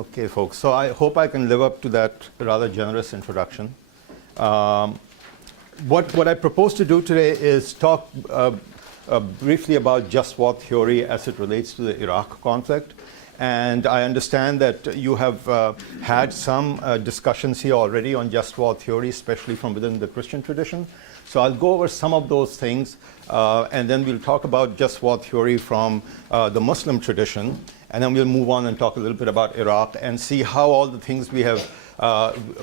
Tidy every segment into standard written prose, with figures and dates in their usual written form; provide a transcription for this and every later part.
Okay, folks. So I hope I can live up to that rather generous introduction. What I propose to do today is talk briefly about just war theory as it relates to the Iraq conflict. And I understand that you have had some discussions here already on just war theory, especially from within the Christian tradition. So I'll go over some of those things, and then we'll talk about just war theory from the Muslim tradition. And then we'll move on and talk a little bit about Iraq and see how all the things we have,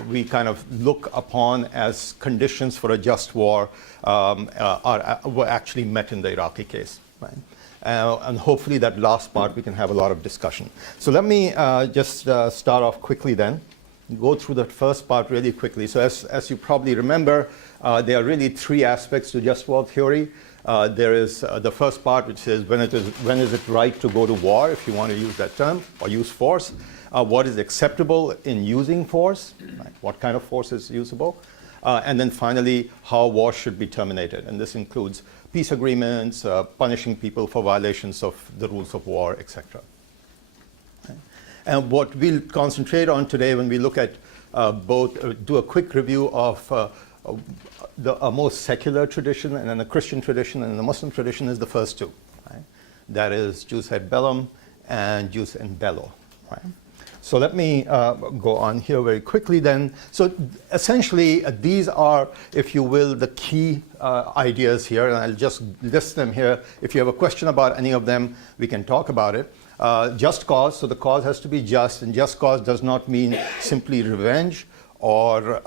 we kind of look upon as conditions for a just war were actually met in the Iraqi case. Right? And hopefully that last part we can have a lot of discussion. So let me just start off quickly then, go through the first part really quickly. So as you probably remember, there are really three aspects to just war theory. There is the first part, which is when is it right to go to war, if you want to use that term, or use force. What is acceptable in using force, right? What kind of force is usable. And then finally, how war should be terminated. And this includes peace agreements, punishing people for violations of the rules of war, etc. Okay. And what we'll concentrate on today when we look at do a quick review of a more secular tradition and then a Christian tradition and the Muslim tradition is the first two. Right? That is jus et bellum and jus in bello. Right? So let me go on here very quickly then. So essentially, these are, if you will, the key ideas here, and I'll just list them here. If you have a question about any of them, we can talk about it. Just cause, so the cause has to be just, and just cause does not mean simply revenge or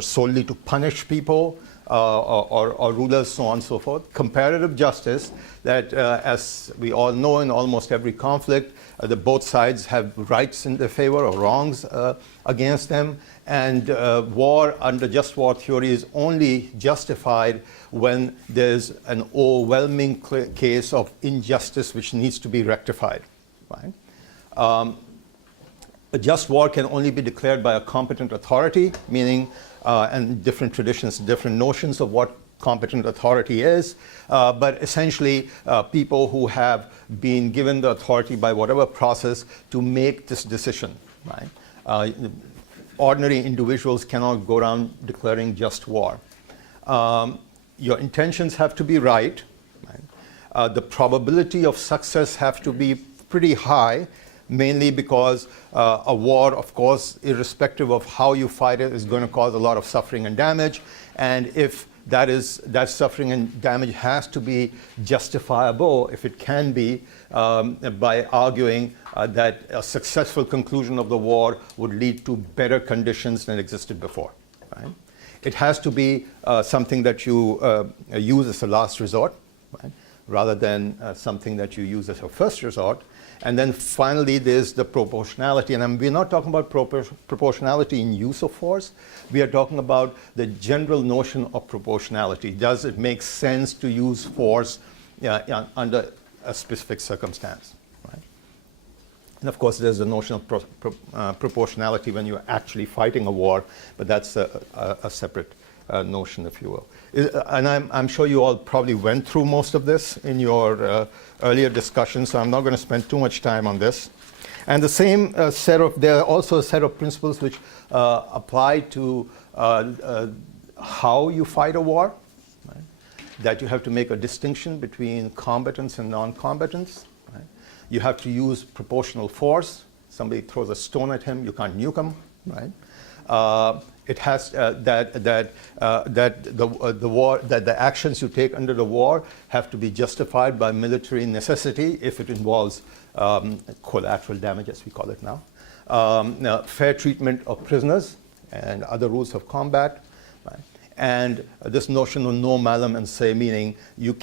solely to punish people or rulers, so on and so forth. Comparative justice, that as we all know in almost every conflict, both sides have rights in their favor or wrongs against them. And war under just war theory is only justified when there's an overwhelming case of injustice which needs to be rectified. Right? A just war can only be declared by a competent authority, meaning, and different traditions, different notions of what competent authority is, but essentially people who have been given the authority by whatever process to make this decision. Right? Ordinary individuals cannot go around declaring just war. Your intentions have to be right. Right? The probability of success have to be pretty high, mainly because a war, of course, irrespective of how you fight it, is going to cause a lot of suffering and damage. And if that suffering and damage has to be justifiable, if it can be, by arguing that a successful conclusion of the war would lead to better conditions than existed before. Right? It has to be something that you use as a last resort, right? Rather than something that you use as a first resort. And then finally, there's the proportionality. And we're not talking about proportionality in use of force. We are talking about the general notion of proportionality. Does it make sense to use force under a specific circumstance? Right? And of course, there's the notion of proportionality when you're actually fighting a war, but that's a separate notion, if you will. And I'm sure you all probably went through most of this in your earlier discussion, so I'm not going to spend too much time on this. And the same there are also a set of principles which apply to how you fight a war, right? That you have to make a distinction between combatants and non-combatants. Right? You have to use proportional force. Somebody throws a stone at him, you can't nuke him. Right? It has that the actions you take under the war have to be justified by military necessity if it involves collateral damage, as we call it now. Now, fair treatment of prisoners and other rules of combat, right? And this notion of no malum in se, meaning you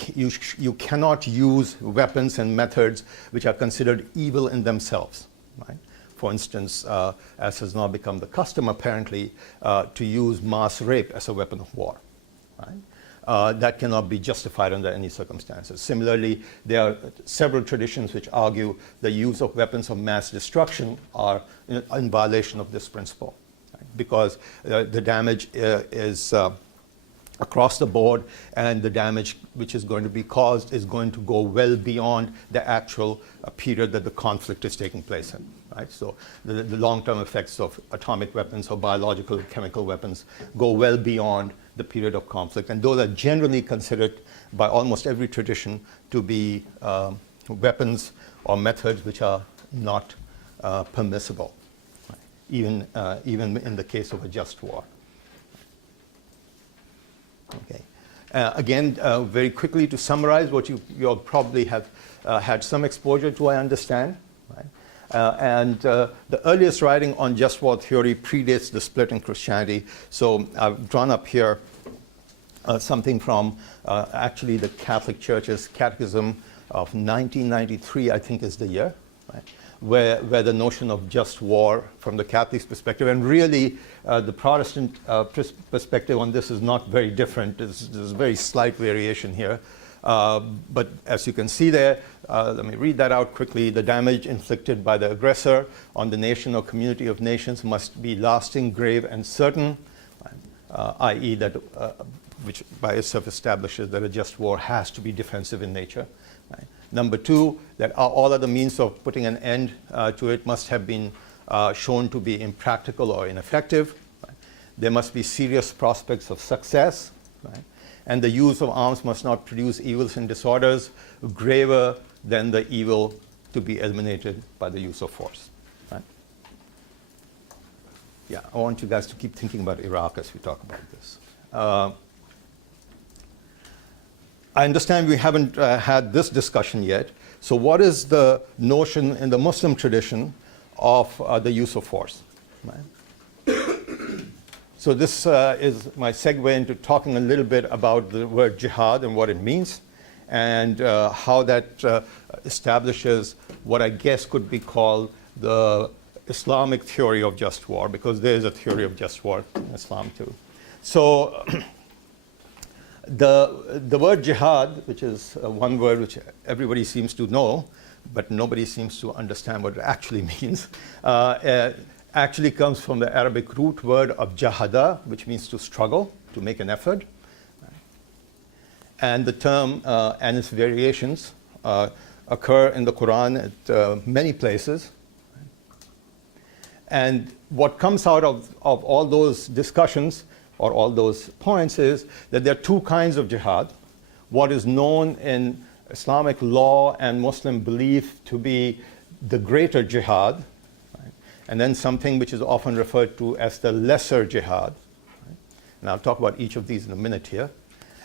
cannot use weapons and methods which are considered evil in themselves. Right? For instance, as has now become the custom, apparently, to use mass rape as a weapon of war. Right? That cannot be justified under any circumstances. Similarly, there are several traditions which argue the use of weapons of mass destruction are in violation of this principle, right? Because the damage is across the board, and the damage which is going to be caused is going to go well beyond the actual period that the conflict is taking place in. Right? So the long-term effects of atomic weapons or biological chemical weapons go well beyond the period of conflict, and those are generally considered by almost every tradition to be weapons or methods which are not permissible, right? even in the case of a just war. Okay. Again, very quickly to summarize what you probably have had some exposure to, I understand. Right? The earliest writing on just war theory predates the split in Christianity. So I've drawn up here something from actually the Catholic Church's Catechism of 1993, I think is the year, right? Where the notion of just war from the Catholic perspective, and really the Protestant perspective on this is not very different. There's a very slight variation here. But as you can see there, let me read that out quickly. The damage inflicted by the aggressor on the nation or community of nations must be lasting, grave, and certain, i.e. that which by itself establishes that a just war has to be defensive in nature. Right? Number two, that all other means of putting an end to it must have been shown to be impractical or ineffective. Right? There must be serious prospects of success. Right? And the use of arms must not produce evils and disorders graver than the evil to be eliminated by the use of force. Right? Yeah, I want you guys to keep thinking about Iraq as we talk about this. I understand we haven't had this discussion yet. So what is the notion in the Muslim tradition of the use of force? Right? So this is my segue into talking a little bit about the word jihad and what it means, and how that establishes what I guess could be called the Islamic theory of just war, because there is a theory of just war in Islam too. So the word jihad, which is one word which everybody seems to know, but nobody seems to understand what it actually means, actually comes from the Arabic root word of jahada, which means to struggle, to make an effort. And the term and its variations occur in the Quran at many places. And what comes out of all those discussions or all those points is that there are two kinds of jihad. What is known in Islamic law and Muslim belief to be the greater jihad, right? And then something which is often referred to as the lesser jihad. Right? And I'll talk about each of these in a minute here.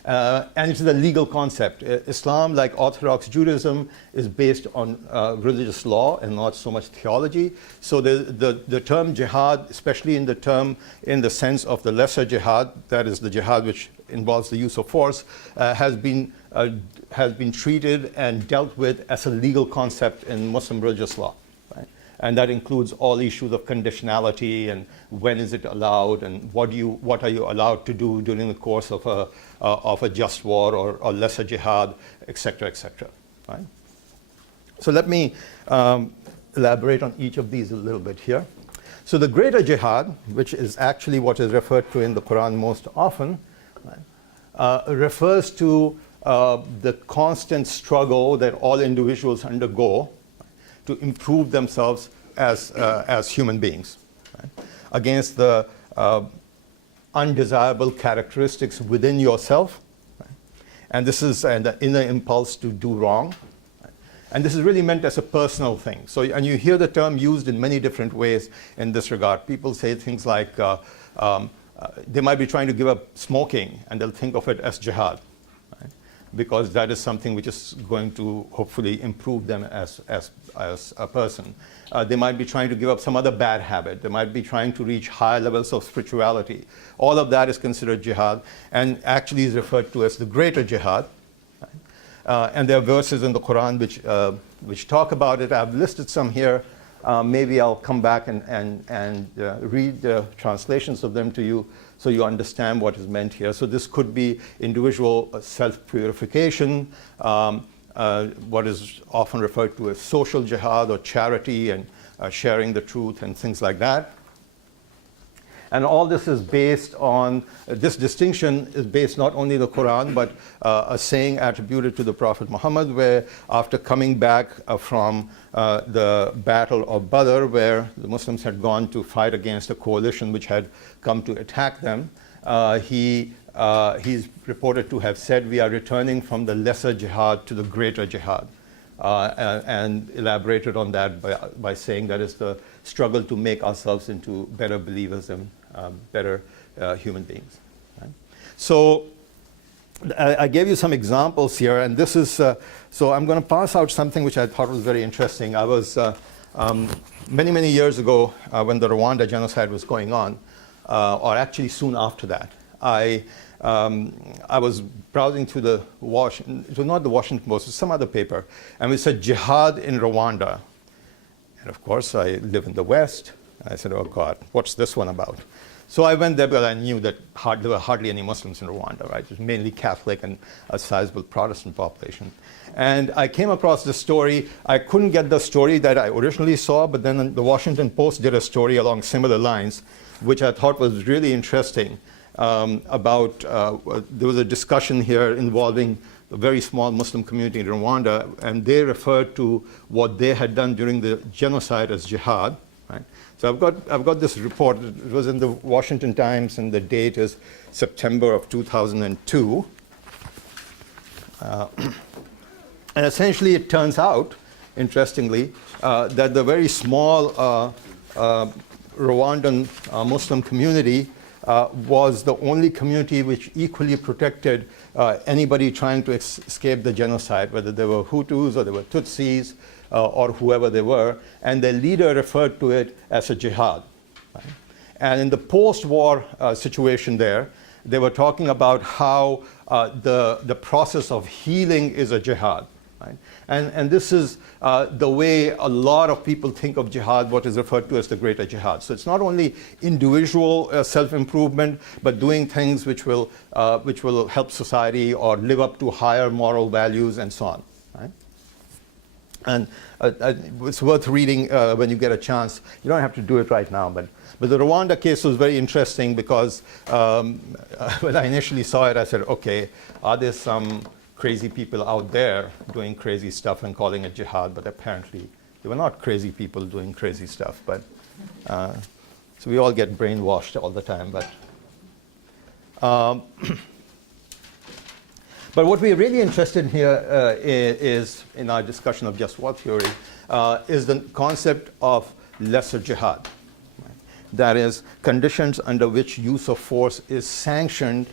And it's a legal concept. Islam, like Orthodox Judaism, is based on religious law and not so much theology. So the term jihad, especially in the sense of the lesser jihad, that is the jihad which involves the use of force, has been treated and dealt with as a legal concept in Muslim religious law. Right? And that includes all issues of conditionality and when is it allowed and what are you allowed to do during the course of a just war or lesser jihad, etc., etc. Right? So let me elaborate on each of these a little bit here. So the greater jihad, which is actually what is referred to in the Quran most often, right, refers to the constant struggle that all individuals undergo to improve themselves as human beings, right, against the undesirable characteristics within yourself, right? And this is the inner impulse to do wrong, right? And this is really meant as a personal thing. So, and you hear the term used in many different ways in this regard. People say things like they might be trying to give up smoking and they'll think of it as jihad, right? Because that is something which is going to hopefully improve them as a person. They might be trying to give up some other bad habit. They might be trying to reach higher levels of spirituality. All of that is considered jihad and actually is referred to as the greater jihad. Right? And there are verses in the Quran which talk about it. I've listed some here. Maybe I'll come back and read the translations of them to you so you understand what is meant here. So this could be individual self-purification, what is often referred to as social jihad or charity and sharing the truth and things like that. And all this is based on, this distinction is based not only the Quran, but a saying attributed to the Prophet Muhammad, where after coming back from the Battle of Badr, where the Muslims had gone to fight against a coalition which had come to attack them, he's reported to have said, "We are returning from the lesser jihad to the greater jihad," and elaborated on that by saying that is the struggle to make ourselves into better believers and better human beings. Right? So I gave you some examples here, and this is, so I'm going to pass out something which I thought was very interesting. I was, many, many years ago, when the Rwanda genocide was going on, or actually soon after that, I was browsing through the it was not the Washington Post, it was some other paper, and it said jihad in Rwanda. And of course, I live in the West. I said, oh God, what's this one about? So I went there because I knew that there were hardly any Muslims in Rwanda, right? It was mainly Catholic and a sizable Protestant population. And I came across this story. I couldn't get the story that I originally saw, but then the Washington Post did a story along similar lines, which I thought was really interesting. There was a discussion here involving a very small Muslim community in Rwanda, and they referred to what they had done during the genocide as jihad. Right? So I've got this report. It was in the Washington Times, and the date is September of 2002. And essentially, it turns out, interestingly, that the very small Rwandan Muslim community was the only community which equally protected anybody trying to escape the genocide, whether they were Hutus or they were Tutsis or whoever they were, and their leader referred to it as a jihad. Right? And in the post-war situation there, they were talking about how the process of healing is a jihad. Right? And this is the way a lot of people think of jihad, what is referred to as the greater jihad. So it's not only individual self-improvement, but doing things which will help society or live up to higher moral values and so on. Right? And it's worth reading when you get a chance. You don't have to do it right now, but the Rwanda case was very interesting because when I initially saw it, I said, okay, are there some crazy people out there doing crazy stuff and calling it jihad? But apparently they were not crazy people doing crazy stuff. But so we all get brainwashed all the time. But what we're really interested in here is in our discussion of just war theory is the concept of lesser jihad. Right? That is, conditions under which use of force is sanctioned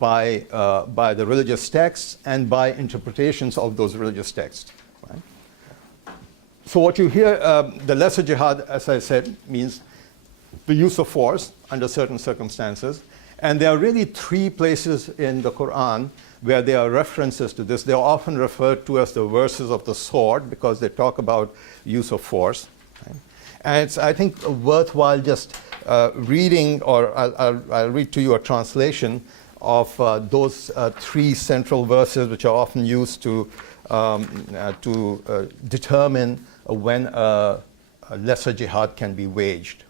by the religious texts and by interpretations of those religious texts. Right? So what you hear, the lesser jihad, as I said, means the use of force under certain circumstances. And there are really three places in the Quran where there are references to this. They are often referred to as the verses of the sword because they talk about use of force. Right? And it's, I think, worthwhile just reading, or I'll read to you a translation of those three central verses, which are often used to determine when a lesser jihad can be waged.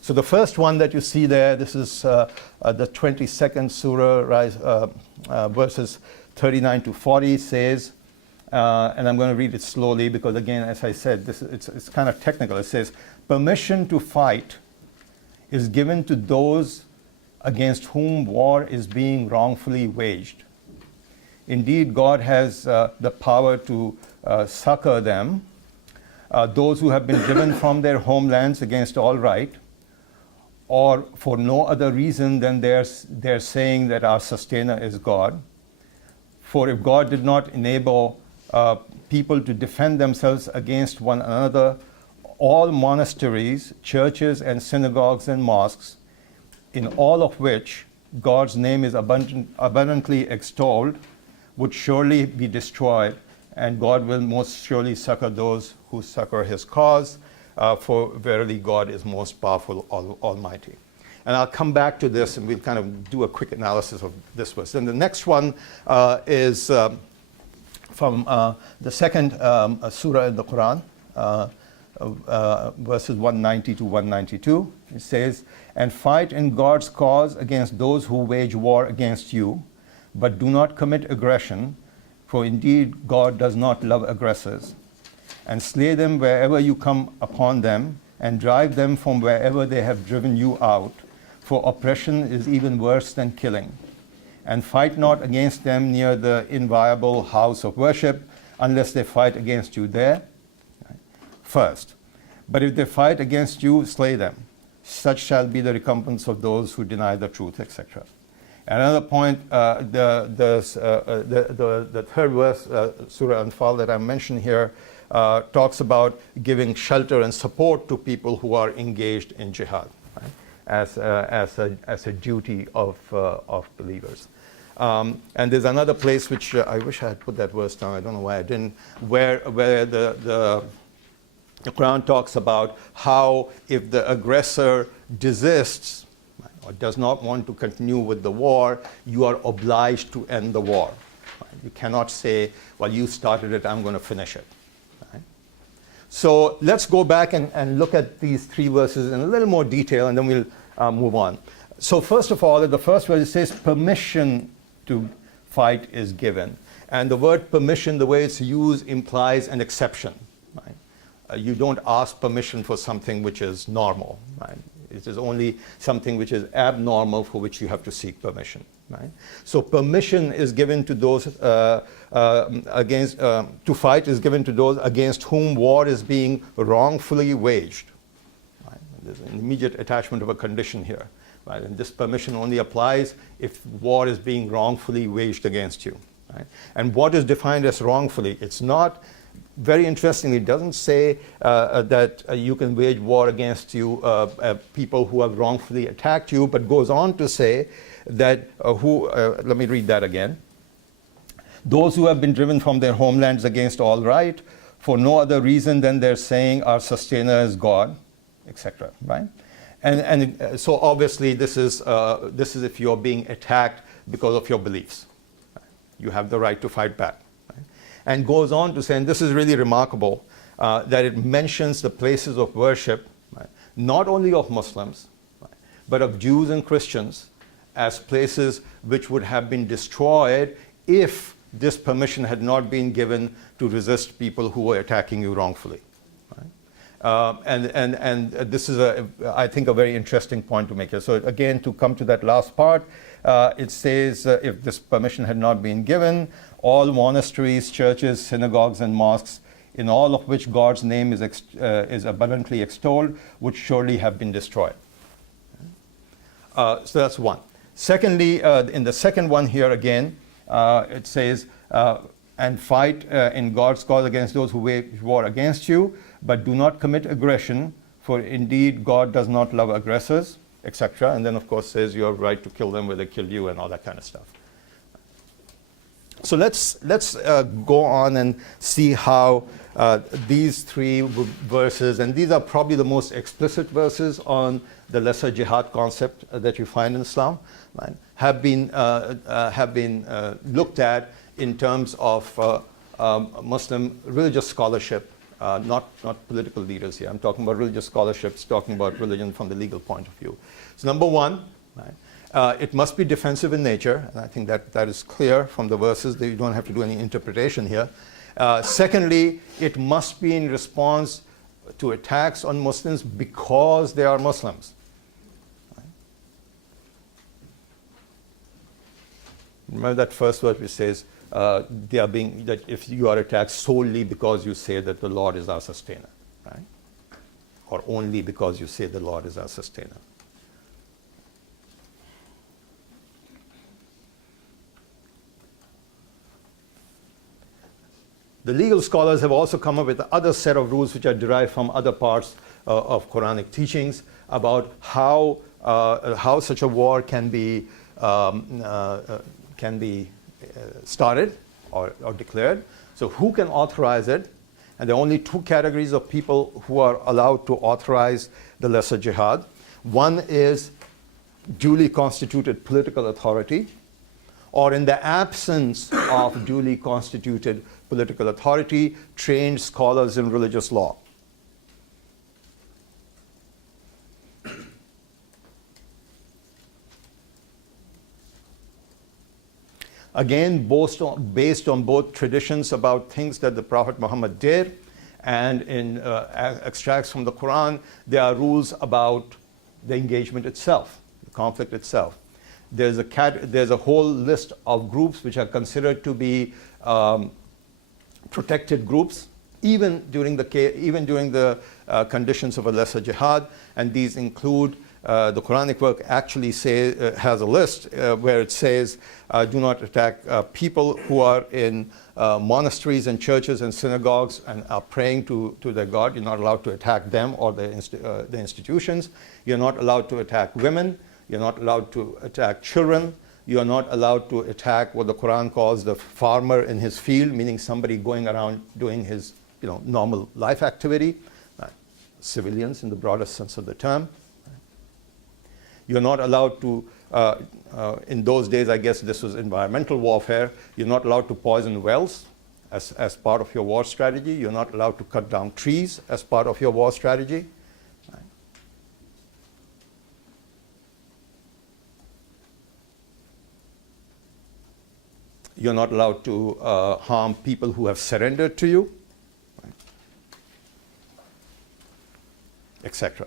So the first one that you see there, this is the 22nd surah, verses 39 to 40 says, and I'm going to read it slowly because, again, as I said, it's kind of technical. It says, permission to fight is given to those against whom war is being wrongfully waged. Indeed, God has the power to succor them, those who have been driven from their homelands against all right, or for no other reason than they're saying that our sustainer is God. For if God did not enable people to defend themselves against one another, all monasteries, churches, and synagogues and mosques, in all of which God's name is abundantly extolled, would surely be destroyed, and God will most surely succor those who succor his cause, for verily God is most powerful, almighty. And I'll come back to this, and we'll kind of do a quick analysis of this verse. And the next one is from the second surah in the Quran, verses 190 to 192. It says, "And fight in God's cause against those who wage war against you, but do not commit aggression, for indeed God does not love aggressors. And slay them wherever you come upon them, and drive them from wherever they have driven you out, for oppression is even worse than killing. And fight not against them near the inviolable house of worship, unless they fight against you there first. But if they fight against you, slay them. Such shall be the recompense of those who deny the truth," etc. Another point, the third verse, Surah Anfal, that I mentioned here, talks about giving shelter and support to people who are engaged in jihad, right? as a duty of believers. And there's another place which I wish I had put that verse down. I don't know why I didn't. Where the Quran talks about how if the aggressor desists, right, or does not want to continue with the war, you are obliged to end the war. Right? You cannot say, "Well, you started it, I'm going to finish it." Right? So let's go back and look at these three verses in a little more detail, and then we'll move on. So first of all, the first verse, it says permission to fight is given. And the word permission, the way it's used, implies an exception. Right? You don't ask permission for something which is normal. Right? It is only something which is abnormal for which you have to seek permission. Right? So permission is given to those to fight is given to those against whom war is being wrongfully waged. Right? There's an immediate attachment of a condition here. Right? And this permission only applies if war is being wrongfully waged against you. Right? And what is defined as wrongfully? It's not, very interestingly, it doesn't say that you can wage war against you, people who have wrongfully attacked you, but goes on to say that let me read that again. "Those who have been driven from their homelands against all right, for no other reason than their saying our sustainer is God," etc. Right? And so obviously this is if you're being attacked because of your beliefs. Right? You have the right to fight back. Right? And goes on to say, and this is really remarkable, that it mentions the places of worship, right, not only of Muslims, right, but of Jews and Christians, as places which would have been destroyed if this permission had not been given to resist people who were attacking you wrongfully. And this is, I think, a very interesting point to make here. So again, to come to that last part, it says if this permission had not been given, all monasteries, churches, synagogues, and mosques, in all of which God's name is abundantly extolled, would surely have been destroyed. So that's one. Secondly, in the second one here again, it says, "And fight in God's cause against those who wage war against you, but do not commit aggression, for indeed God does not love aggressors," etc. And then, of course, says you have right to kill them where they kill you and all that kind of stuff. So let's go on and see how these three verses, and these are probably the most explicit verses on the lesser jihad concept that you find in Islam, right, have been looked at in terms of Muslim religious scholarship, not political leaders here. I'm talking about religious scholarships, talking about religion from the legal point of view. So number one, right, it must be defensive in nature, and I think that is clear from the verses, that you don't have to do any interpretation here. Secondly, it must be in response to attacks on Muslims because they are Muslims. Right? Remember that first verse which says, they are being, that if you are attacked solely because you say that the Lord is our sustainer, right? Or only because you say the Lord is our sustainer. The legal scholars have also come up with other set of rules which are derived from other parts of Quranic teachings about how such a war can be started or declared. So who can authorize it? And there are only two categories of people who are allowed to authorize the lesser jihad. One is duly constituted political authority, or in the absence of duly constituted political authority, trained scholars in religious law. again based on both traditions about things that the Prophet Muhammad did and in extracts from the Quran. There are rules about the engagement itself, the conflict itself. There's a whole list of groups which are considered to be protected groups, even during the conditions of a lesser jihad, and these include the Quranic work actually has a list where it says do not attack people who are in monasteries and churches and synagogues and are praying to their God. You're not allowed to attack them or the institutions. You're not allowed to attack women. You're not allowed to attack children. You are not allowed to attack what the Quran calls the farmer in his field, meaning somebody going around doing his normal life activity, civilians in the broadest sense of the term. You're not allowed to, in those days, I guess this was environmental warfare, you're not allowed to poison wells as part of your war strategy. You're not allowed to cut down trees as part of your war strategy. You're not allowed to harm people who have surrendered to you, right, etc.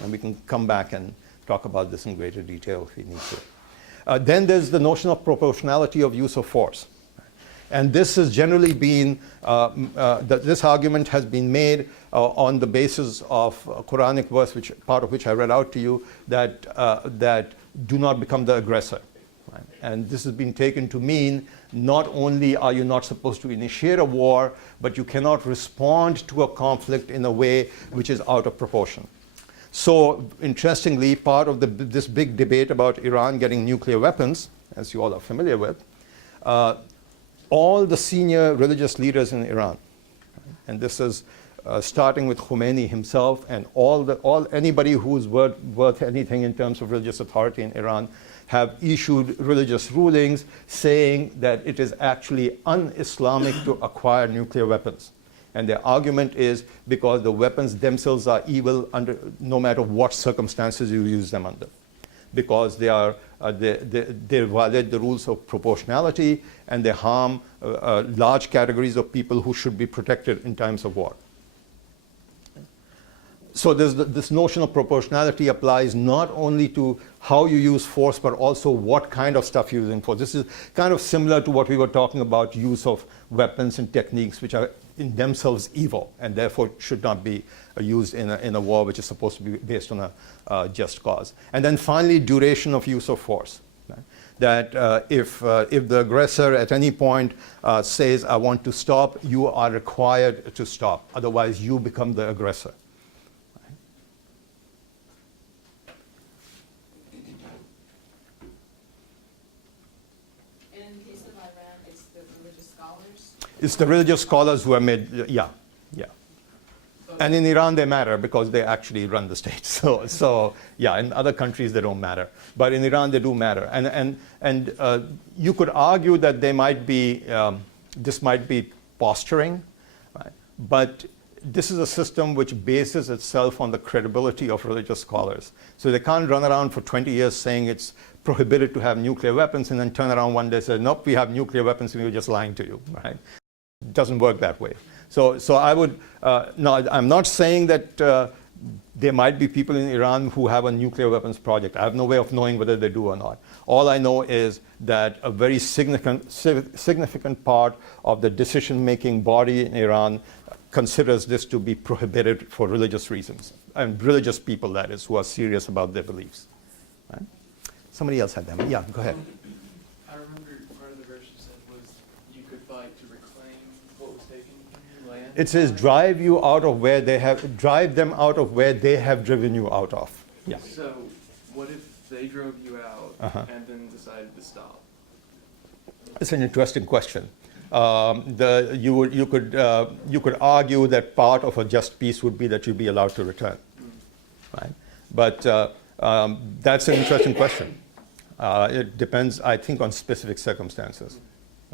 And we can come back and talk about this in greater detail if we need to. Then there's the notion of proportionality of use of force. And this has generally been, this argument has been made on the basis of a Quranic verse, part of which I read out to you, that do not become the aggressor. Right? And this has been taken to mean not only are you not supposed to initiate a war, but you cannot respond to a conflict in a way which is out of proportion. So interestingly, part of this big debate about Iran getting nuclear weapons, as you all are familiar with, all the senior religious leaders in Iran, and this is starting with Khomeini himself and anybody who's worth anything in terms of religious authority in Iran, have issued religious rulings saying that it is actually un-Islamic to acquire nuclear weapons. And their argument is because the weapons themselves are evil no matter what circumstances you use them under. Because they violate the rules of proportionality and they harm large categories of people who should be protected in times of war. So this notion of proportionality applies not only to how you use force, but also what kind of stuff you're using force. This is kind of similar to what we were talking about, use of weapons and techniques which are in themselves evil and therefore should not be used in a war which is supposed to be based on a just cause. And then finally, duration of use of force. Right? That if the aggressor at any point says, I want to stop, you are required to stop. Otherwise, you become the aggressor. It's the religious scholars who have made, yeah. And in Iran, they matter because they actually run the state. So yeah, in other countries, they don't matter. But in Iran, they do matter. And you could argue that they might be, this might be posturing, right? But this is a system which bases itself on the credibility of religious scholars. So they can't run around for 20 years saying it's prohibited to have nuclear weapons and then turn around one day and say, nope, we have nuclear weapons and we were just lying to you, right? It doesn't work that way. So I would, no, I'm not saying that there might be people in Iran who have a nuclear weapons project. I have no way of knowing whether they do or not. All I know is that a very significant part of the decision-making body in Iran considers this to be prohibited for religious reasons, and religious people, that is, who are serious about their beliefs. Right? Somebody else had them. Yeah, go ahead. I remember part of the verse you said was you could fight to reclaim what was taken from your land. It says drive them out of where they have driven you out of. Yeah. So what if they drove you out and then decided to stop? It's an interesting question. You could argue that part of a just peace would be that you'd be allowed to return, right? But that's an interesting question. It depends, I think, on specific circumstances,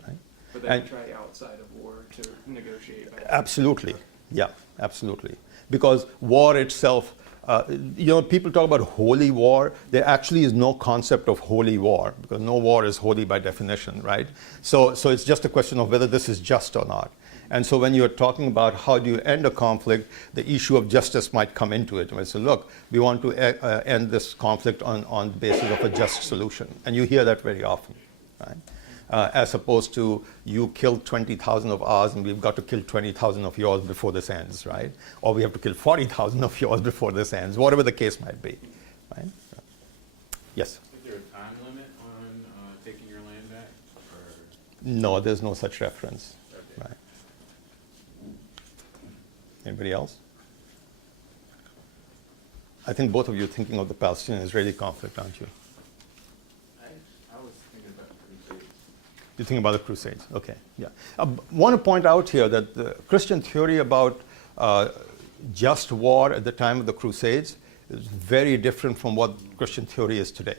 right? But they can try outside of war to negotiate. Absolutely, yeah, absolutely. Because war itself People talk about holy war. There actually is no concept of holy war because no war is holy by definition, right? So it's just a question of whether this is just or not. And so when you're talking about how do you end a conflict, the issue of justice might come into it. And we say, look, we want to end this conflict on the basis of a just solution. And you hear that very often, right? As opposed to you killed 20,000 of ours and we've got to kill 20,000 of yours before this ends, right? Or we have to kill 40,000 of yours before this ends, whatever the case might be, right? Yes? Is there a time limit on taking your land back? Or? No, there's no such reference. Okay. Right. Anybody else? I think both of you are thinking of the Palestinian-Israeli conflict, aren't you? I was thinking about Crusades. You think about the Crusades, okay, yeah. I want to point out here that the Christian theory about just war at the time of the Crusades is very different from what Christian theory is today,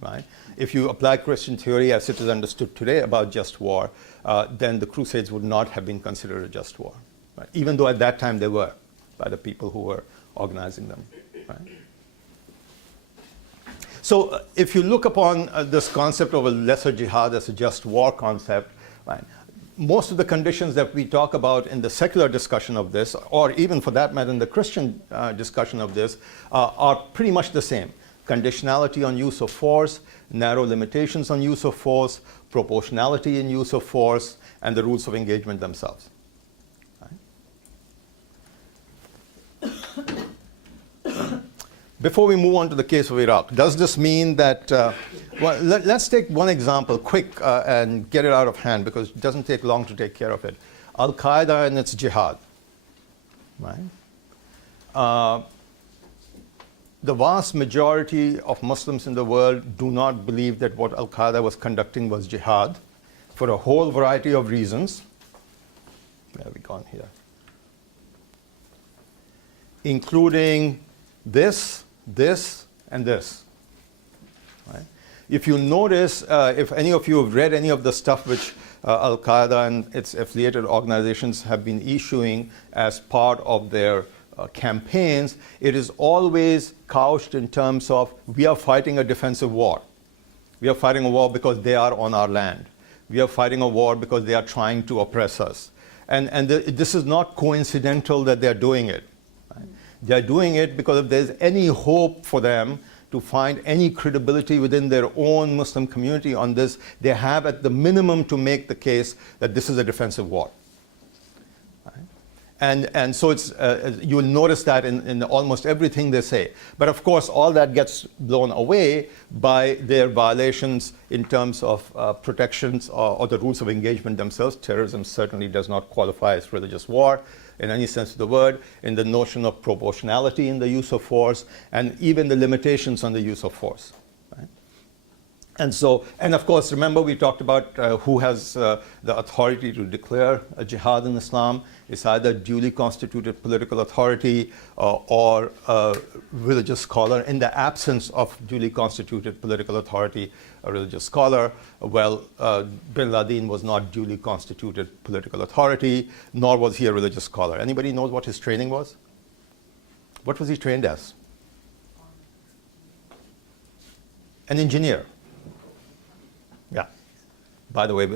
right? If you apply Christian theory as it is understood today about just war, then the Crusades would not have been considered a just war, right? Even though at that time they were, by the people who were organizing them, right? So if you look upon this concept of a lesser jihad as a just war concept, right, most of the conditions that we talk about in the secular discussion of this, or even for that matter in the Christian discussion of this, are pretty much the same. Conditionality on use of force, narrow limitations on use of force, proportionality in use of force, and the rules of engagement themselves. Before we move on to the case of Iraq, does this mean that, well, let's take one example quick and get it out of hand because it doesn't take long to take care of it. Al-Qaeda and its jihad, right? The vast majority of Muslims in the world do not believe that what Al-Qaeda was conducting was jihad for a whole variety of reasons. Where have we gone here? Including this, and this. Right? If you notice, if any of you have read any of the stuff which Al-Qaeda and its affiliated organizations have been issuing as part of their campaigns, it is always couched in terms of we are fighting a defensive war. We are fighting a war because they are on our land. We are fighting a war because they are trying to oppress us. And this is not coincidental that they are doing it. They're doing it because if there's any hope for them to find any credibility within their own Muslim community on this, they have at the minimum to make the case that this is a defensive war. Right? And so it's, you'll notice that in almost everything they say. But of course, all that gets blown away by their violations in terms of protections or the rules of engagement themselves. Terrorism certainly does not qualify as religious war in any sense of the word, in the notion of proportionality in the use of force, and even the limitations on the use of force. Right? And so, and of course, remember we talked about who has the authority to declare a jihad in Islam. It's either duly constituted political authority or a religious scholar. In the absence of duly constituted political authority, a religious scholar. Well, bin Laden was not duly constituted political authority, nor was he a religious scholar. Anybody knows what his training was? What was he trained as? An engineer. Yeah. By the way,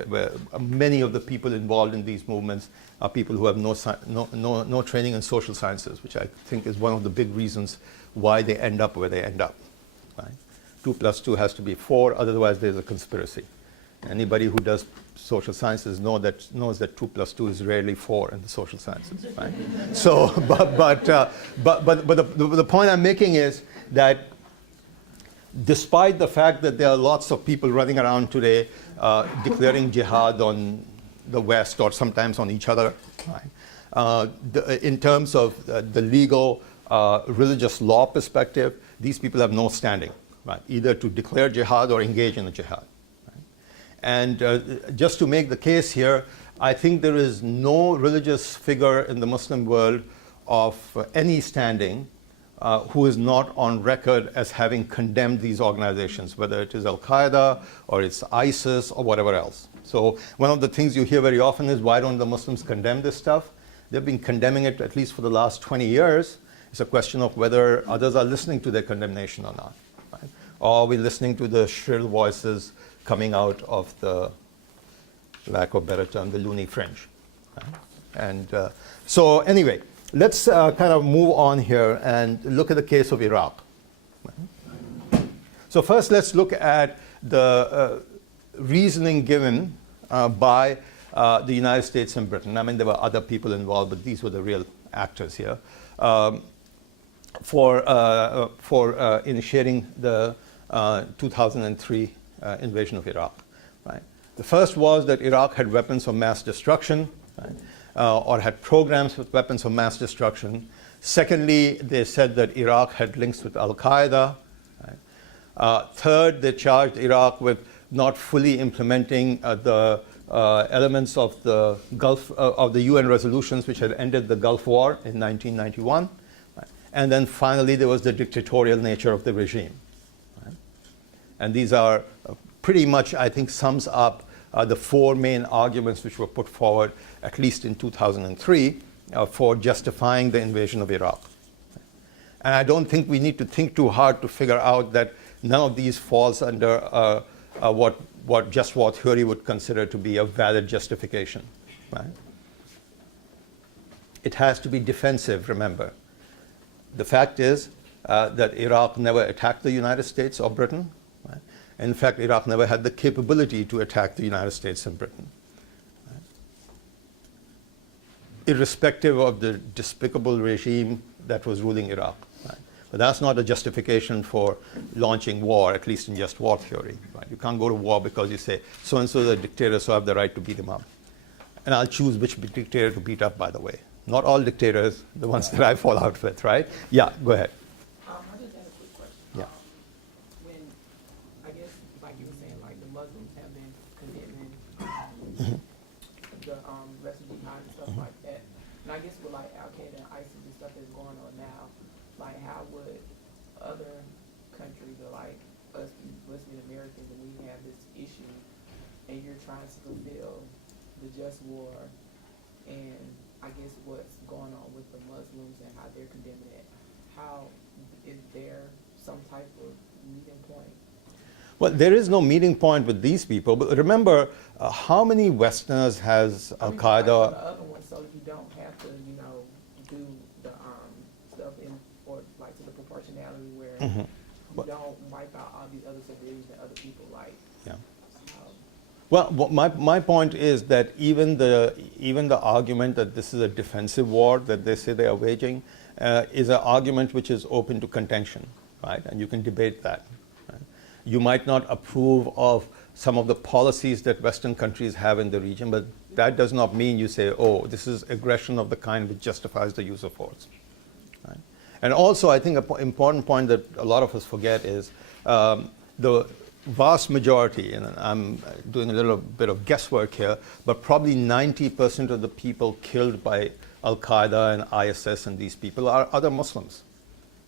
many of the people involved in these movements are people who have no training in social sciences, which I think is one of the big reasons why they end up where they end up. Right? 2 + 2 has to be 4, otherwise there's a conspiracy. Anybody who does social sciences knows that 2 + 2 is rarely 4 in the social sciences. Right? So, but the point I'm making is that despite the fact that there are lots of people running around today declaring jihad on the West or sometimes on each other, right? In terms of the legal religious law perspective, these people have no standing, right? Either to declare jihad or engage in a jihad. Right? And just to make the case here, I think there is no religious figure in the Muslim world of any standing who is not on record as having condemned these organizations, whether it is Al-Qaeda or it's ISIS or whatever else. So one of the things you hear very often is, why don't the Muslims condemn this stuff? They've been condemning it at least for the last 20 years, It's a question of whether others are listening to their condemnation or not. Right? Or are we listening to the shrill voices coming out of the, lack of a better term, the loony fringe? Right? And so anyway, let's kind of move on here and look at the case of Iraq. Right? So first, let's look at the reasoning given by the United States and Britain. I mean, there were other people involved, but these were the real actors here, for initiating the 2003 invasion of Iraq. Right? The first was that Iraq had weapons of mass destruction, right? Or had programs with weapons of mass destruction. Secondly, they said that Iraq had links with Al-Qaeda. Right? Third, they charged Iraq with not fully implementing the elements of the Gulf of the UN resolutions which had ended the Gulf War in 1991. Right? And then finally, there was the dictatorial nature of the regime. Right? And these are pretty much, I think, sums up the four main arguments which were put forward, at least in 2003, for justifying the invasion of Iraq. And I don't think we need to think too hard to figure out that none of these falls under what just war theory would consider to be a valid justification. Right? It has to be defensive, remember. The fact is that Iraq never attacked the United States or Britain. Right? In fact, Iraq never had the capability to attack the United States and Britain. Right? Irrespective of the despicable regime that was ruling Iraq. Right? But that's not a justification for launching war, at least in just war theory. Right? You can't go to war because you say, so-and-so is a dictator, so I have the right to beat him up. And I'll choose which dictator to beat up, by the way. Not all dictators, the ones that I fall out with, right? Yeah, go ahead. I just had a quick question. Yeah. When, I guess, like you were saying, like the Muslims have been condemning the refugee hive and stuff like that. And I guess with like Al-Qaeda and ISIS and stuff that's going on now, like how would other countries or like us Muslim Americans, and we have this issue and you're trying to fulfill the just war and I guess what's going on with the Muslims and how they're condemning it, how is there some type of meeting point? Well, there is no meeting point with these people, but remember, how many Westerners has Al-Qaeda? The other one, so you don't have to, do the stuff in or like to the proportionality where you don't wipe out all these other civilians and other people like. Yeah. Well, my point is that even the argument that this is a defensive war that they say they are waging is an argument which is open to contention, right? And you can debate that. Right? You might not approve of some of the policies that Western countries have in the region, but that does not mean you say, oh, this is aggression of the kind which justifies the use of force. Right? And also, I think an important point that a lot of us forget is the vast majority, and I'm doing a little bit of guesswork here, but probably 90% of the people killed by Al-Qaeda and ISIS and these people are other Muslims.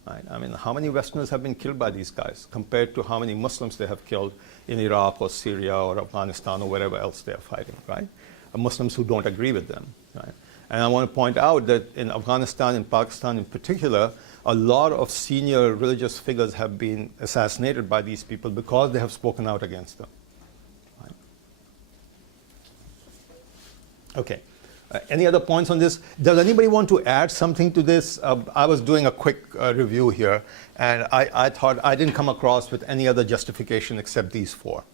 Right? I mean, how many Westerners have been killed by these guys compared to how many Muslims they have killed in Iraq or Syria or Afghanistan or wherever else they are fighting, right? Muslims who don't agree with them, right? And I want to point out that in Afghanistan and Pakistan in particular, a lot of senior religious figures have been assassinated by these people because they have spoken out against them. Right? Okay. Any other points on this? Does anybody want to add something to this? I was doing a quick review here, and I thought I didn't come across with any other justification except these four,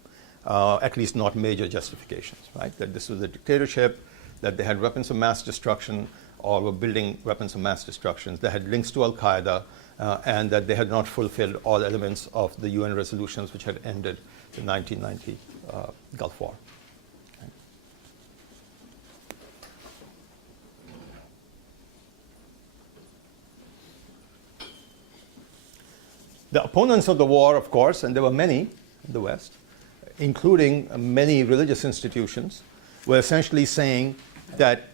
at least not major justifications, right? That this was a dictatorship, that they had weapons of mass destruction, or were building weapons of mass destruction. They had links to Al-Qaeda, and that they had not fulfilled all elements of the UN resolutions which had ended the 1990 Gulf War. Okay. The opponents of the war, of course, and there were many in the West, including many religious institutions, were essentially saying that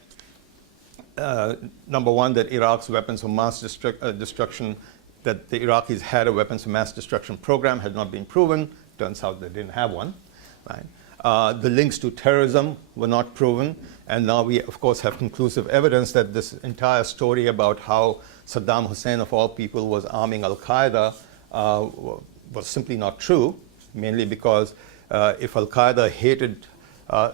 number one, that Iraq's weapons of mass destruction, that the Iraqis had a weapons of mass destruction program had not been proven. Turns out they didn't have one. Right? The links to terrorism were not proven. And now we, of course, have conclusive evidence that this entire story about how Saddam Hussein, of all people, was arming al-Qaeda was simply not true, mainly because if al-Qaeda hated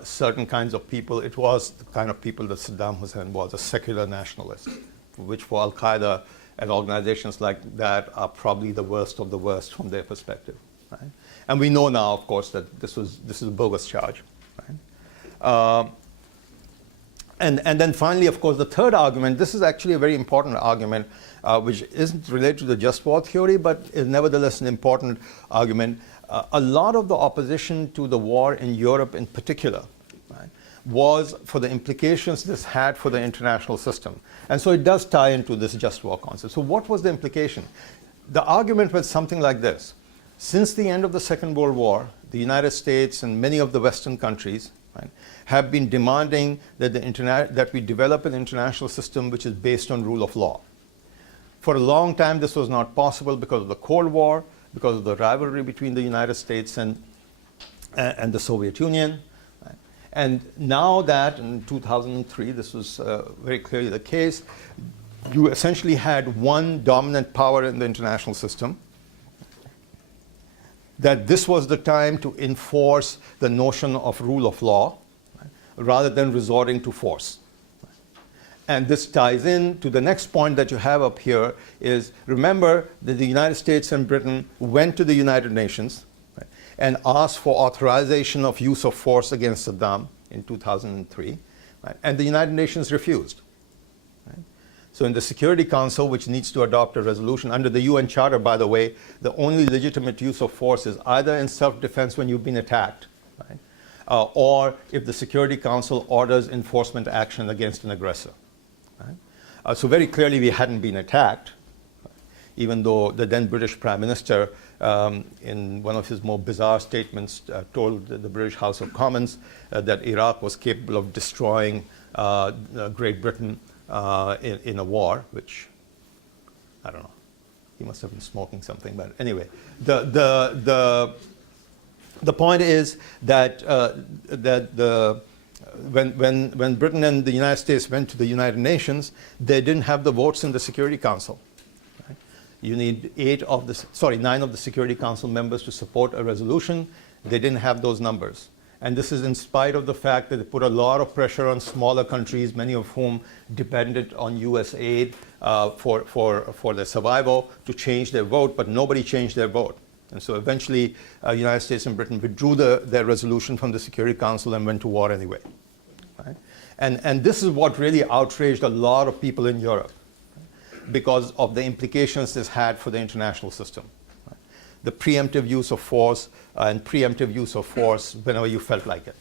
certain kinds of people, it was the kind of people that Saddam Hussein was, a secular nationalist, which for al-Qaeda and organizations like that are probably the worst of the worst from their perspective. Right? And we know now, of course, that this is a bogus charge. Right? And then finally, of course, the third argument, this is actually a very important argument, which isn't related to the just war theory, but is nevertheless an important argument. A lot of the opposition to the war in Europe in particular, right, was for the implications this had for the international system. And so it does tie into this just war concept. So what was the implication? The argument was something like this. Since the end of the Second World War, the United States and many of the Western countries, right, have been demanding that, that we develop an international system which is based on rule of law. For a long time, this was not possible because of the Cold War, because of the rivalry between the United States and the Soviet Union. Right? And now that in 2003, this was very clearly the case, you essentially had one dominant power in the international system, that this was the time to enforce the notion of rule of law, right, rather than resorting to force. And this ties in to the next point that you have up here is, remember that the United States and Britain went to the United Nations, right, and asked for authorization of use of force against Saddam in 2003, right, and the United Nations refused. Right? So in the Security Council, which needs to adopt a resolution under the UN Charter, by the way, the only legitimate use of force is either in self-defense when you've been attacked, right, or if the Security Council orders enforcement action against an aggressor. Right? So very clearly we hadn't been attacked, even though the then British Prime Minister, in one of his more bizarre statements, told the British House of Commons that Iraq was capable of destroying Great Britain in a war, which, I don't know, he must have been smoking something. But anyway, the point is that, when Britain and the United States went to the United Nations, they didn't have the votes in the Security Council. Right? You need 9 of the Security Council members to support a resolution. They didn't have those numbers. And this is in spite of the fact that they put a lot of pressure on smaller countries, many of whom depended on US aid for their survival, to change their vote, but nobody changed their vote. And so eventually, United States and Britain withdrew their resolution from the Security Council and went to war anyway. Right? And this is what really outraged a lot of people in Europe, right, because of the implications this had for the international system. Right? The preemptive use of force and preemptive use of force whenever you felt like it.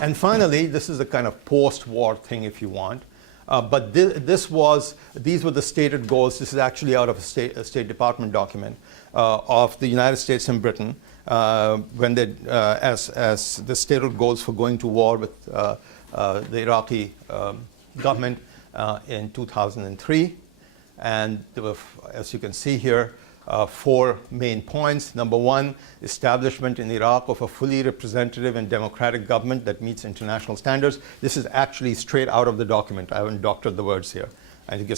And finally, this is a kind of post-war thing, if you want. But these were the stated goals. This is actually out of a State Department document of the United States and Britain when they, as the stated goals for going to war with the Iraqi government in 2003. And there were, as you can see here, 4 main points. Number 1, establishment in Iraq of a fully representative and democratic government that meets international standards. This is actually straight out of the document. I haven't doctored the words here. I think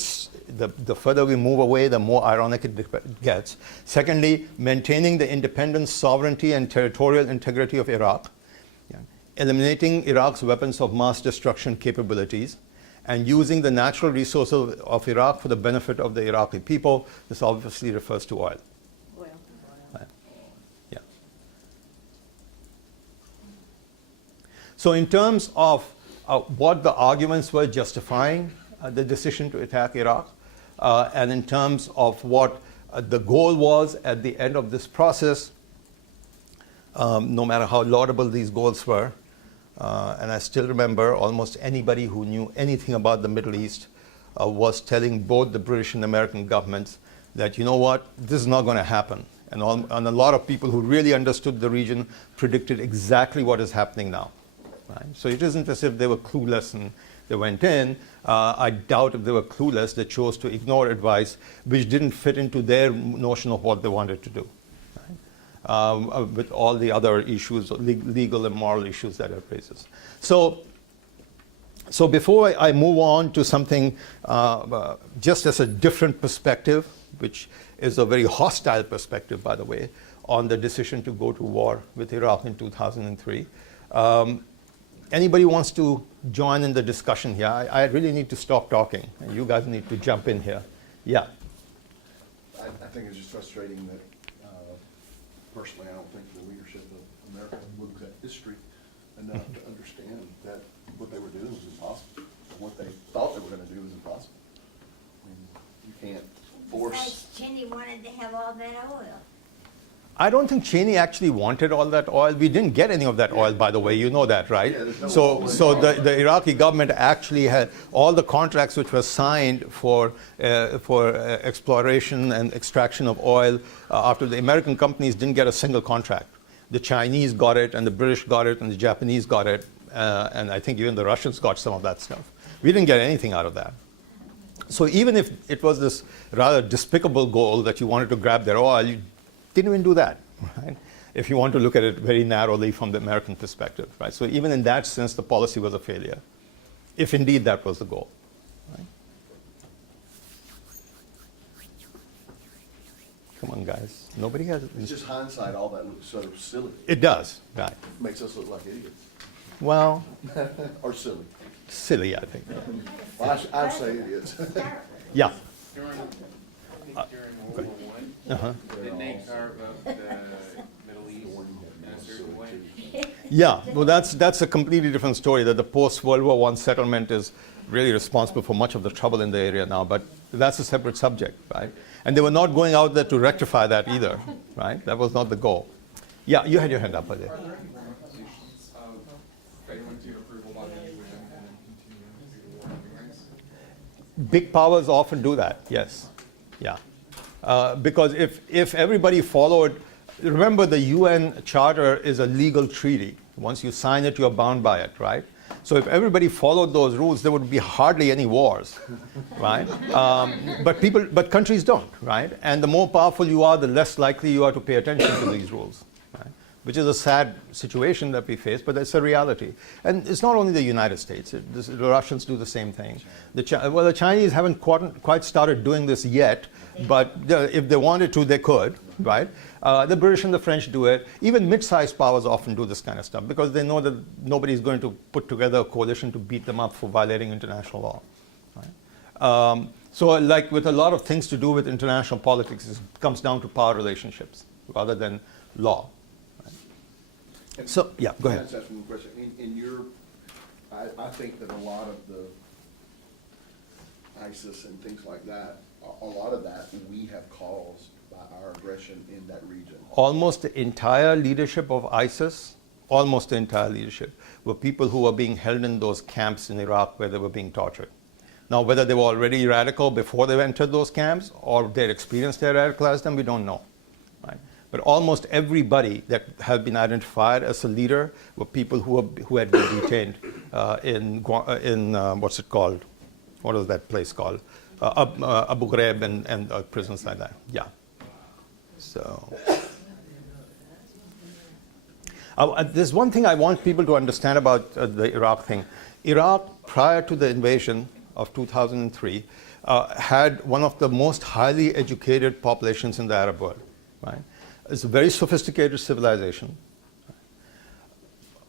the further we move away, the more ironic it gets. Secondly, maintaining the independence, sovereignty, and territorial integrity of Iraq. Yeah. Eliminating Iraq's weapons of mass destruction capabilities, and using the natural resources of Iraq for the benefit of the Iraqi people. This obviously refers to oil. Right. Yeah. So in terms of what the arguments were justifying the decision to attack Iraq, and in terms of what the goal was at the end of this process, no matter how laudable these goals were, and I still remember almost anybody who knew anything about the Middle East was telling both the British and American governments that, you know what, this is not going to happen. And a lot of people who really understood the region predicted exactly what is happening now. Right? So it isn't as if they were clueless and they went in. I doubt if they were clueless, they chose to ignore advice which didn't fit into their notion of what they wanted to do. Right? with all the other issues, legal and moral issues that it raises. So before I move on to something just as a different perspective, which is a very hostile perspective, by the way, on the decision to go to war with Iraq in 2003. Anybody wants to join in the discussion here? I really need to stop talking, and you guys need to jump in here. Yeah. I think it's just frustrating that, personally, I don't think the leadership of America looked at history enough to understand that what they were doing was impossible. What they thought they were gonna do was impossible. I mean, you can't force. Besides, Cheney wanted to have all that oil. I don't think Cheney actually wanted all that oil. We didn't get any of that oil, by the way. You know that, right? Yeah, there's no So oil. the Iraqi government actually had all the contracts which were signed for exploration and extraction of oil after the American companies didn't get a single contract. The Chinese got it, and the British got it, and the Japanese got it, and I think even the Russians got some of that stuff. We didn't get anything out of that. So even if it was this rather despicable goal that you wanted to grab their oil, you didn't even do that, right? If you want to look at it very narrowly from the American perspective, right? So even in that sense, the policy was a failure, if indeed that was the goal, right? Come on, guys. Nobody has it. It's just hindsight, all that looks so silly. It does, right? Makes us look like idiots, Well, or silly. silly, I think. Well, I'd say idiots. Yeah. During, I think during World War I, Uh-huh. didn't they carve up the Middle East in a certain way? Yeah, well, that's a completely different story, that the post-World War I settlement is really responsible for much of the trouble in the area now, but that's a separate subject, right? And they were not going out there to rectify that either, right? That was not the goal. Yeah, you had your hand up, there. Are there any ramifications of failing to approval by the UN and then continuing to do the war anyways? Big powers often do that, yes. Yeah. Because if everybody followed, remember the UN Charter is a legal treaty. Once you sign it, you're bound by it, right? So if everybody followed those rules, there would be hardly any wars, right? But countries don't, right? And the more powerful you are, the less likely you are to pay attention to these rules, right? Which is a sad situation that we face, but it's a reality. And it's not only the United States. The Russians do the same thing. The Chinese haven't quite started doing this yet, but if they wanted to, they could, right? The British and the French do it. Even mid-sized powers often do this kind of stuff because they know that nobody's going to put together a coalition to beat them up for violating international law. Right? So like with a lot of things to do with international politics, it comes down to power relationships rather than law. Right? So, yeah, go ahead. That's one question. In your, I think that a lot of the ISIS and things like that, a lot of that we have caused by our aggression in that region. Almost the entire leadership of ISIS, almost the entire leadership, were people who were being held in those camps in Iraq where they were being tortured. Now, whether they were already radical before they entered those camps or their experience they radicalized them, we don't know. Right? But almost everybody that had been identified as a leader were people who had been detained in what's it called? What is that place called? Abu Ghraib and prisons like that. Yeah. So there's one thing I want people to understand about the Iraq thing. Iraq, prior to the invasion of 2003, had one of the most highly educated populations in the Arab world. Right? It's a very sophisticated civilization.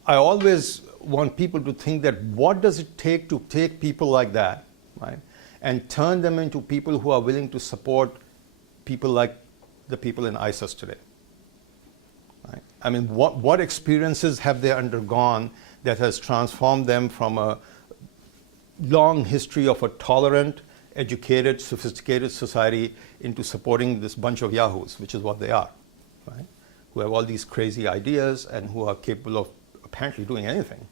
I always want people to think that what does it take to take people like that, right, and turn them into people who are willing to support people like the people in ISIS today. Right? I mean, what experiences have they undergone that has transformed them from a long history of a tolerant, educated, sophisticated society into supporting this bunch of yahoos, which is what they are, right? Who have all these crazy ideas and who are capable of apparently doing anything,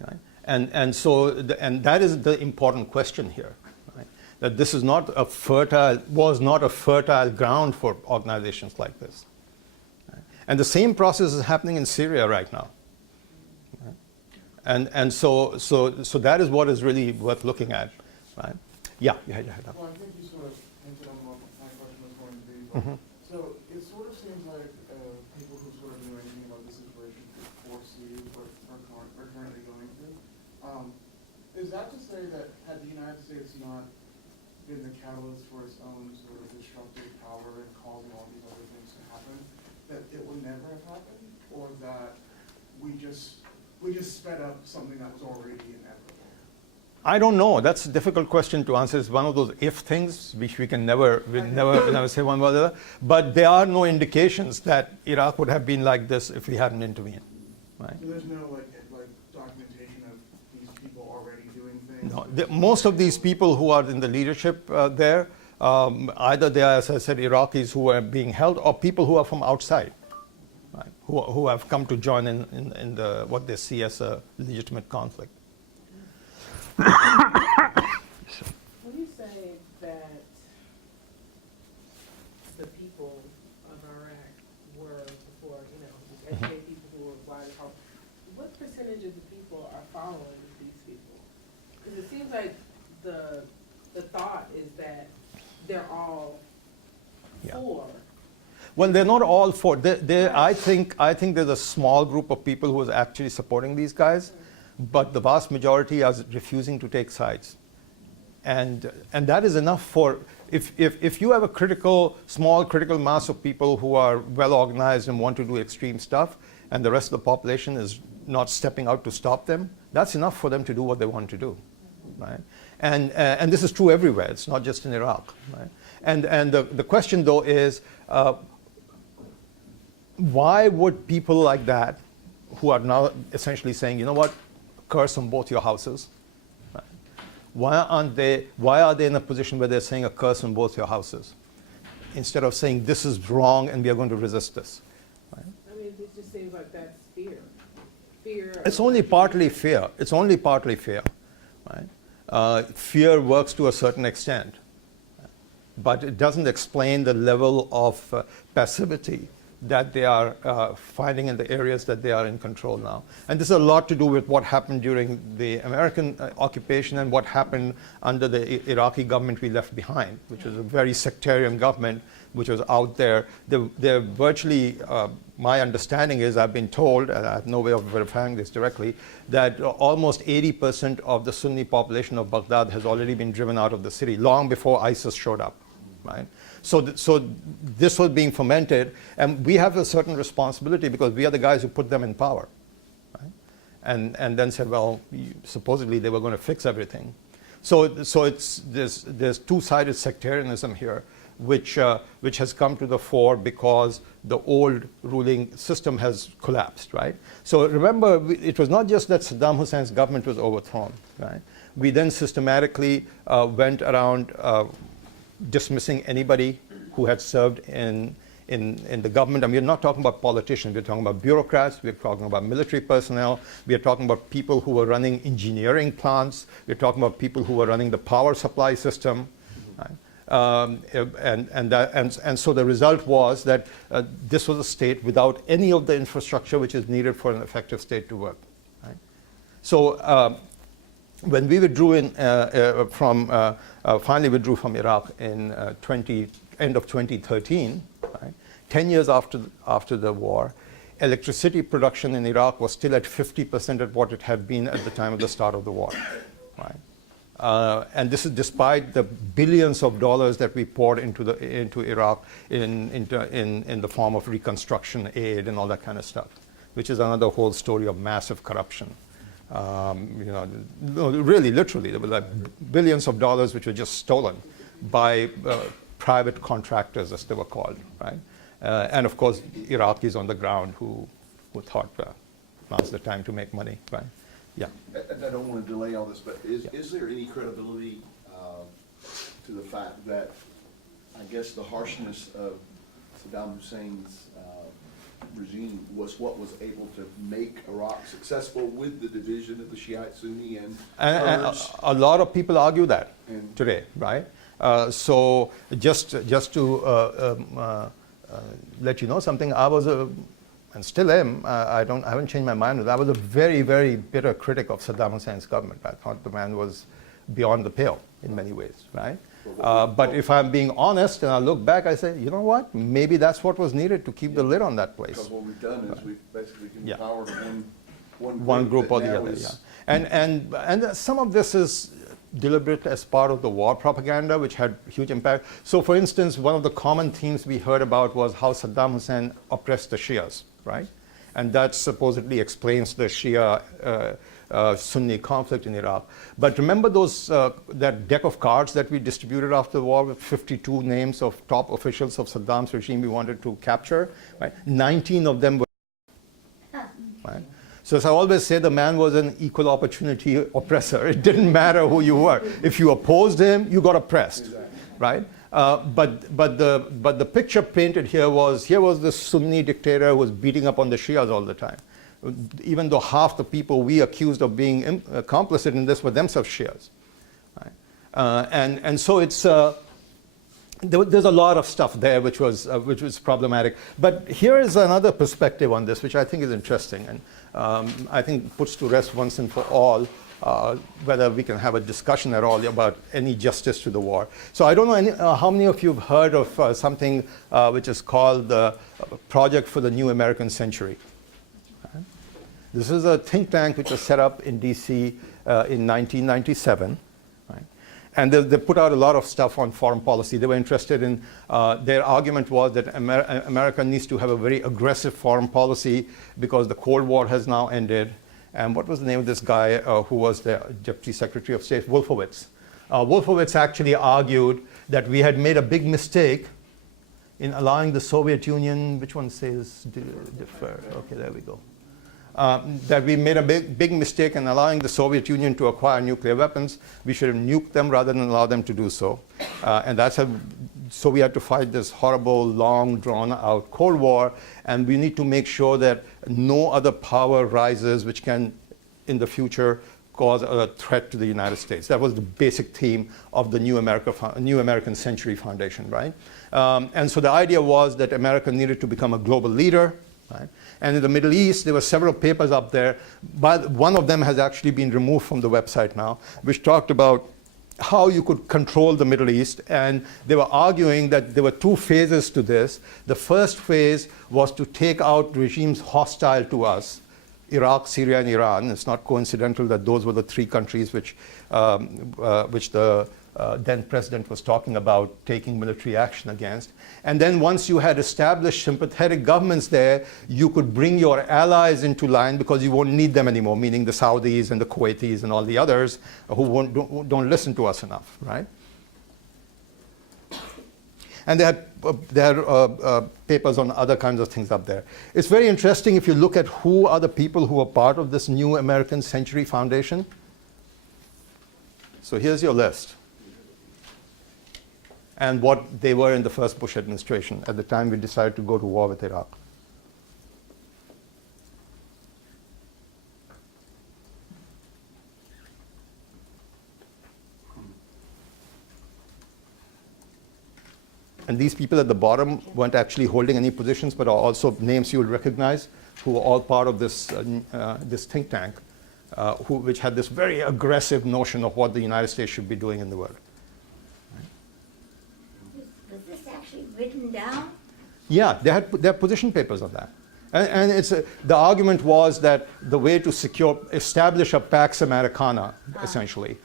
right? And that is the important question here, right? That this is was not a fertile ground for organizations like this. Right? And the same process is happening in Syria right now. Right? And so that is what is really worth looking at, right? Yeah, you had your hand up. Well, I think you sort of hinted on what my question was going to be. But so So it sort of seems like people who sort of knew anything about the situation could foresee what we're currently going through. Is that to say that had the United States not been the catalyst for its own sort of destructive power and causing all these other things to happen, that it would never have happened, or that we just sped up something that was already inevitable? I don't know. That's a difficult question to answer. It's one of those if things, which we can never say one way or the other. But there are no indications that Iraq would have been like this if we hadn't intervened. Right? So there's no like documentation of these people already doing things? No, most of these people who are in the leadership there, either they are, as I said, Iraqis who are being held, or people who are from outside, right? Who have come to join in the what they see as a legitimate conflict. When you say that the people of Iraq were before, just educate people who were wide apart, what percentage of the people are following these people? Because it seems like the thought is that they're all for. Well, they're not all for. I think there's a small group of people who is actually supporting these guys. But the vast majority are refusing to take sides. And that is enough for, if you have a small critical mass of people who are well organized and want to do extreme stuff, and the rest of the population is not stepping out to stop them, that's enough for them to do what they want to do, right? And this is true everywhere, it's not just in Iraq, right? And the question though is, why would people like that, who are now essentially saying, you know what, curse on both your houses. Right? Why are they in a position where they're saying a curse on both your houses, instead of saying this is wrong and we are going to resist this? Right? I mean, it just seems like that's fear. Fear. It's only partly fear. It's only partly fear. Right? Fear works to a certain extent, but it doesn't explain the level of passivity that they are finding in the areas that they are in control now. And this has a lot to do with what happened during the American occupation and what happened under the Iraqi government we left behind, which was a very sectarian government which was out there. They're virtually, my understanding is, I've been told, and I have no way of verifying this directly, that almost 80% of the Sunni population of Baghdad has already been driven out of the city long before ISIS showed up, right? So this was being fomented, and we have a certain responsibility because we are the guys who put them in power, right? And then said, well, supposedly they were going to fix everything. So there's two-sided sectarianism here, which has come to the fore because the old ruling system has collapsed, right? So remember, it was not just that Saddam Hussein's government was overthrown, right? We then systematically went around dismissing anybody who had served in the government. I mean, we're not talking about politicians, we're talking about bureaucrats, we're talking about military personnel, we're talking about people who were running engineering plants, we're talking about people who were running the power supply system. Right? And so the result was that this was a state without any of the infrastructure which is needed for an effective state to work. Right? So when we withdrew finally withdrew from Iraq in end of 2013, right, 10 years after the war, electricity production in Iraq was still at 50% of what it had been at the time of the start of the war. Right? And this is despite the billions of dollars that we poured into Iraq in the form of reconstruction aid and all that kind of stuff, which is another whole story of massive corruption. Really, literally, there were like billions of dollars which were just stolen by private contractors, as they were called, right? And of course, Iraqis on the ground who thought now's the time to make money, right? Yeah. I don't want to delay all this, but is there any credibility to the fact that, I guess, the harshness of Saddam Hussein's regime was what was able to make Iraq successful with the division of the Shiite Sunni and a lot of people argue that today, right? So just to let you know something, I was and still am, I haven't changed my mind. I was a very, very bitter critic of Saddam Hussein's government. I thought the man was beyond the pale in many ways, right? But if I'm being honest and I look back, I say, you know what? Maybe that's what was needed to keep the lid on that place. Because what we've done is we've basically Yeah. empowered One group that or the now other, is- yeah. And some of this is deliberate as part of the war propaganda, which had huge impact. So, for instance, one of the common themes we heard about was how Saddam Hussein oppressed the Shias, right? And that supposedly explains the Shia Sunni conflict in Iraq. But remember those that deck of cards that we distributed after the war with 52 names of top officials of Saddam's regime we wanted to capture, right? 19 of them were, right? So as I always say, the man was an equal opportunity oppressor. It didn't matter who you were. If you opposed him, you got oppressed, right? But the picture painted here was this Sunni dictator who was beating up on the Shias all the time, even though half the people we accused of being complicit in this were themselves Shias, right? And so it's there's a lot of stuff there which was problematic. But here is another perspective on this, which I think is interesting, and I think puts to rest once and for all whether we can have a discussion at all about any justice to the war. So I don't know how many of you have heard of something which is called the Project for the New American Century. This is a think tank which was set up in DC in 1997. And they put out a lot of stuff on foreign policy. They were interested in, their argument was that America needs to have a very aggressive foreign policy because the Cold War has now ended. And what was the name of this guy who was the Deputy Secretary of State? Wolfowitz. Wolfowitz actually argued that we had made a big mistake in allowing the Soviet Union, which one says defer? Okay, there we go. That we made a big mistake in allowing the Soviet Union to acquire nuclear weapons. We should have nuked them rather than allow them to do so. And so we had to fight this horrible, long, drawn-out Cold War, and we need to make sure that no other power rises which can, in the future, cause a threat to the United States. That was the basic theme of the New American Century Foundation, right? And so the idea was that America needed to become a global leader, right? And in the Middle East, there were several papers up there, but one of them has actually been removed from the website now, which talked about how you could control the Middle East. And they were arguing that there were two phases to this. The first phase was to take out regimes hostile to us, Iraq, Syria, and Iran. It's not coincidental that those were the three countries which the then president was talking about taking military action against. And then once you had established sympathetic governments there, you could bring your allies into line because you won't need them anymore, meaning the Saudis and the Kuwaitis and all the others who don't listen to us enough, right? And they had papers on other kinds of things up there. It's very interesting if you look at who are the people who are part of this New American Century Foundation. So here's your list. And what they were in the first Bush administration at the time we decided to go to war with Iraq. And these people at the bottom weren't actually holding any positions, but are also names you would recognize, who were all part of this, this think tank, which had this very aggressive notion of what the United States should be doing in the world. Was this actually written down? Yeah, they had position papers on that. And it's the argument was that the way to establish a Pax Americana, essentially,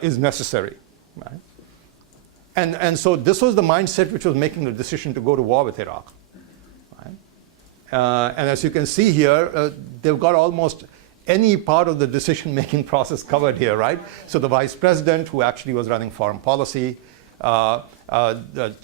is necessary. Right? And so this was the mindset which was making the decision to go to war with Iraq. Right? And as you can see here, they've got almost any part of the decision-making process covered here, right? So the vice president, who actually was running foreign policy,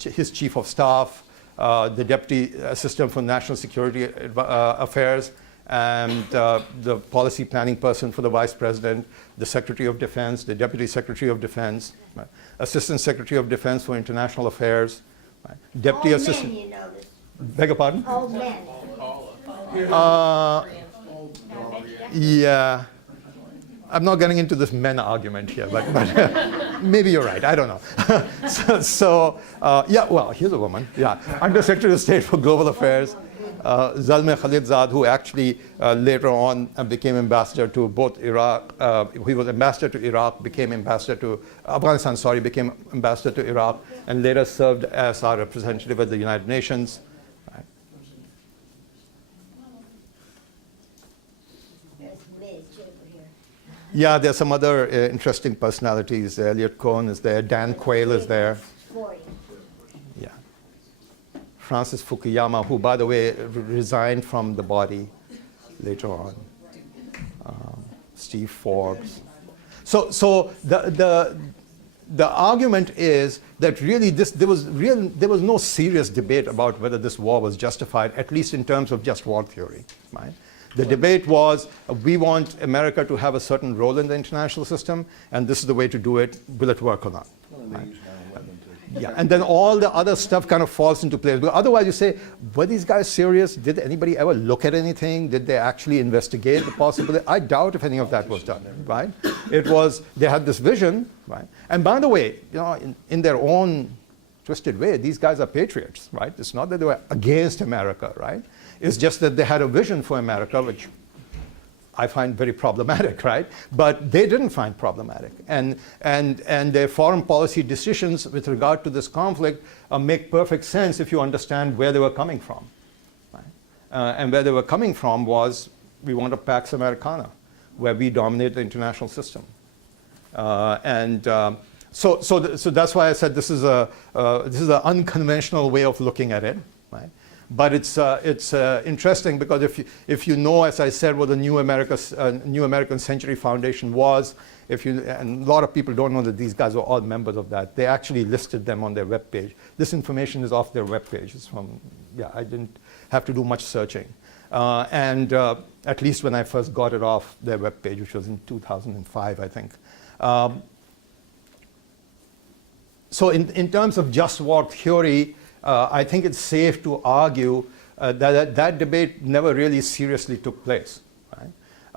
his chief of staff, the deputy assistant for national security affairs, and the policy planning person for the vice president, the secretary of defense, the deputy secretary of defense, right? Assistant secretary of defense for international affairs, right? Deputy assistant. Men, you know this. Beg your pardon? Old men. Yeah. I'm not getting into this men argument here, but maybe you're right. I don't know. Yeah, well, here's a woman. Yeah, Undersecretary of State for Global Affairs. Zalmay Khalilzad, who actually later on became ambassador to both Iraq. He was ambassador to Iraq, became ambassador to Afghanistan, sorry, became ambassador to Iraq, and later served as our representative at the United Nations. Right. There's Liz over here. Yeah, there's some other interesting personalities. Elliot Cohen is there, Dan Quayle is there. 40. Yeah. Francis Fukuyama, who, by the way, resigned from the body later on. Steve Forbes. So the argument is that really there was no serious debate about whether this war was justified, at least in terms of just war theory. Right? The debate was, we want America to have a certain role in the international system, and this is the way to do it. Will it work or not? Well, and they use 9/11 to. Yeah, and then all the other stuff kind of falls into place. But otherwise, you say, were these guys serious? Did anybody ever look at anything? Did they actually investigate the possibility? I doubt if any of that was done, right? It was, they had this vision, right? And by the way, you know, in their own twisted way, these guys are patriots, right? It's not that they were against America, right? It's just that they had a vision for America, which I find very problematic, right? But they didn't find problematic. And their foreign policy decisions with regard to this conflict make perfect sense if you understand where they were coming from. Right? And where they were coming from was, we want a Pax Americana, where we dominate the international system. So that's why I said this is an unconventional way of looking at it, right? But it's interesting because if you know, as I said, what the New American Century Foundation was, and a lot of people don't know that these guys were all members of that. They actually listed them on their webpage. This information is off their webpage. It's from, yeah, I didn't have to do much searching. At least when I first got it off their webpage, which was in 2005, I think. So in terms of just war theory, I think it's safe to argue that debate never really seriously took place. Right?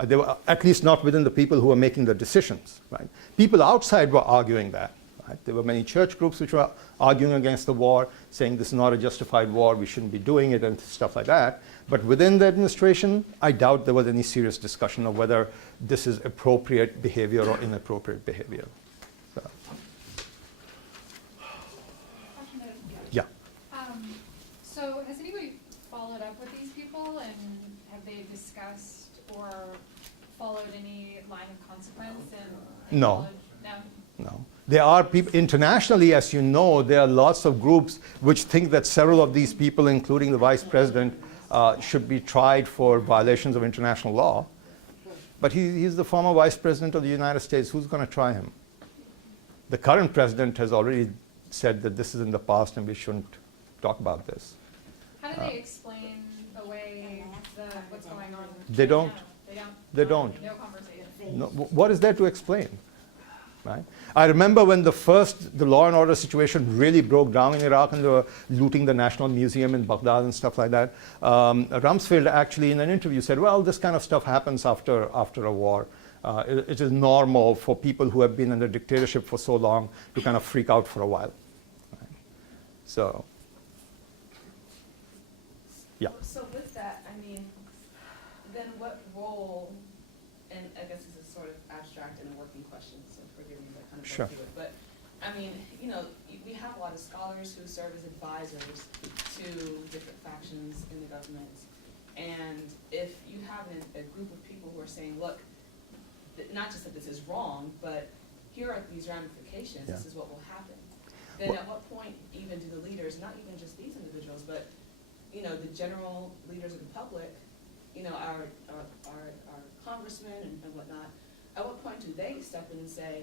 They were, at least not within the people who were making the decisions. Right? People outside were arguing that. Right? There were many church groups which were arguing against the war, saying this is not a justified war, we shouldn't be doing it, and stuff like that. But within the administration, I doubt there was any serious discussion of whether this is appropriate behavior or inappropriate behavior. So. Yeah. So has anybody followed up with these people, and have they discussed or followed any line of consequence? And No. No? No. There are people, internationally, as you know, there are lots of groups which think that several of these people, including the vice president, should be tried for violations of international law. But he's the former vice president of the United States. Who's going to try him? The current president has already said that this is in the past and we shouldn't talk about this. How do they explain away what's going on? They don't. No, they don't. They don't. No conversation. No, what is there to explain? Right? I remember when the law and order situation really broke down in Iraq and they were looting the National Museum in Baghdad and stuff like that. Rumsfeld actually in an interview said, well, this kind of stuff happens after a war. It is normal for people who have been in a dictatorship for so long to kind of freak out for a while. Right? So, yeah. So with that, I mean, then what role, and I guess this is sort of abstract and a working question, so forgive me that kind of Sure. go through it, but I mean, you know, we have a lot of scholars who serve as advisors to different factions in the government. And if you have a group of people who are saying, look, not just that this is wrong, but here are these ramifications, this is what will happen. Then at what point even do the leaders, not even just these individuals, but you know, the general leaders of the public, you know, our congressmen and whatnot, at what point do they step in and say,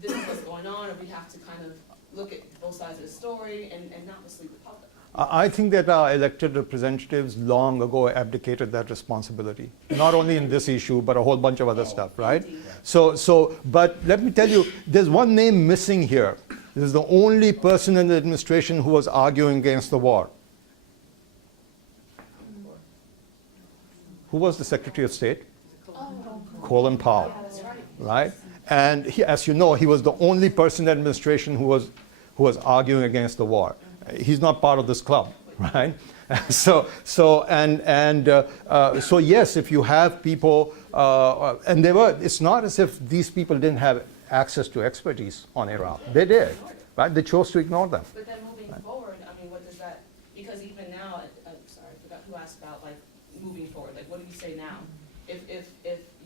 this is what's going on, or we have to kind of look at both sides of the story and not mislead the public? I think that our elected representatives long ago abdicated that responsibility, not only in this issue, but a whole bunch of other stuff, right? But let me tell you, there's one name missing here. This is the only person in the administration who was arguing against the war. Who was the Secretary of State? Colin Powell, right? And he, as you know, he was the only person in the administration who was arguing against the war. He's not part of this club. right? So yes, if you have people, and it's not as if these people didn't have access to expertise on Iraq. They did, right? They chose to ignore them. But then moving forward, I mean, what does that, because even now, sorry, I forgot who asked about like moving forward, like what do you say now? If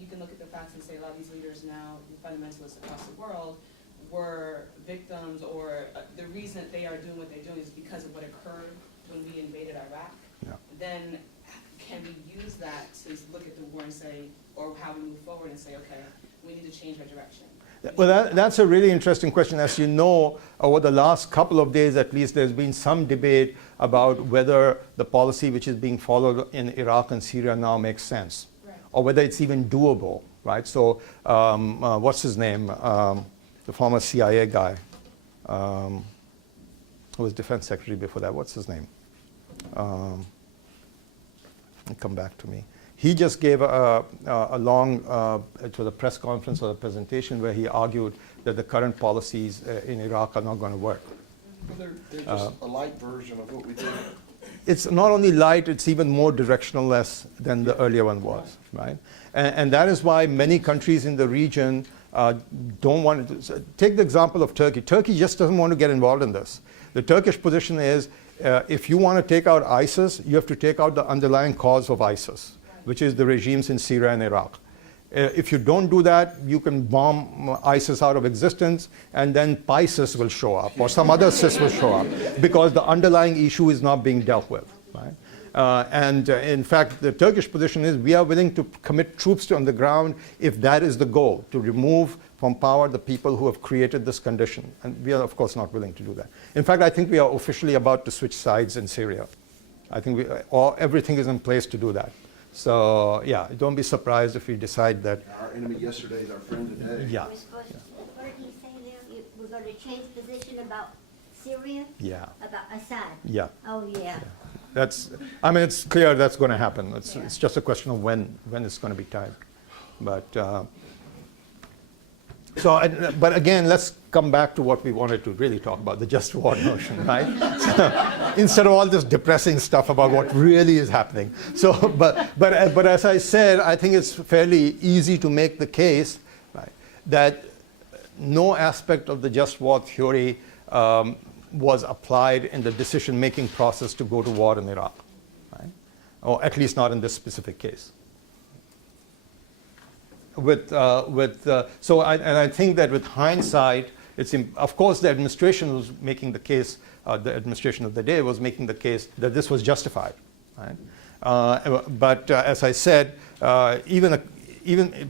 you can look at the facts and say a lot of these leaders now, fundamentalists across the world, were victims, or the reason that they are doing what they're doing is because of what occurred when we invaded Iraq, Yeah. then can we use that to look at the war and say, or how we move forward and say, okay, we need to change our direction? Well, that's a really interesting question. As you know, over the last couple of days at least, there's been some debate about whether the policy which is being followed in Iraq and Syria now makes sense, Right. or whether it's even doable, right? So what's his name? The former CIA guy, who was defense secretary before that. What's his name? Come back to me. He just gave a long, it was a press conference or a presentation where he argued that the current policies in Iraq are not going to work. Well, they're just a light version of what we did. It's not only light, it's even more directionless than the earlier one was, right? And that is why many countries in the region don't want to. Take the example of Turkey. Turkey just doesn't want to get involved in this. The Turkish position is, if you want to take out ISIS, you have to take out the underlying cause of ISIS, which is the regimes in Syria and Iraq. If you don't do that, you can bomb ISIS out of existence, and then PISIS will show up, or some other CIS will show up, because the underlying issue is not being dealt with, right? In fact, the Turkish position is we are willing to commit troops on the ground if that is the goal, to remove from power the people who have created this condition. And we are, of course, not willing to do that. In fact, I think we are officially about to switch sides in Syria. I think everything is in place to do that. So, yeah, don't be surprised if we decide that. Our enemy yesterday is our friend today. Yeah. We're supposed to, what did he say now? We're going to change position about Syria? Yeah. About Assad? Yeah. Oh, yeah. I mean, it's clear that's going to happen. It's just a question of when it's going to be timed. But, but again, let's come back to what we wanted to really talk about, the just war notion, right? So, instead of all this depressing stuff about what really is happening. So, but as I said, I think it's fairly easy to make the case, right, that no aspect of the just war theory was applied in the decision-making process to go to war in Iraq, right? Or at least not in this specific case. I think that with hindsight, of course the administration was making the case, the administration of the day was making the case that this was justified, right? But as I said, even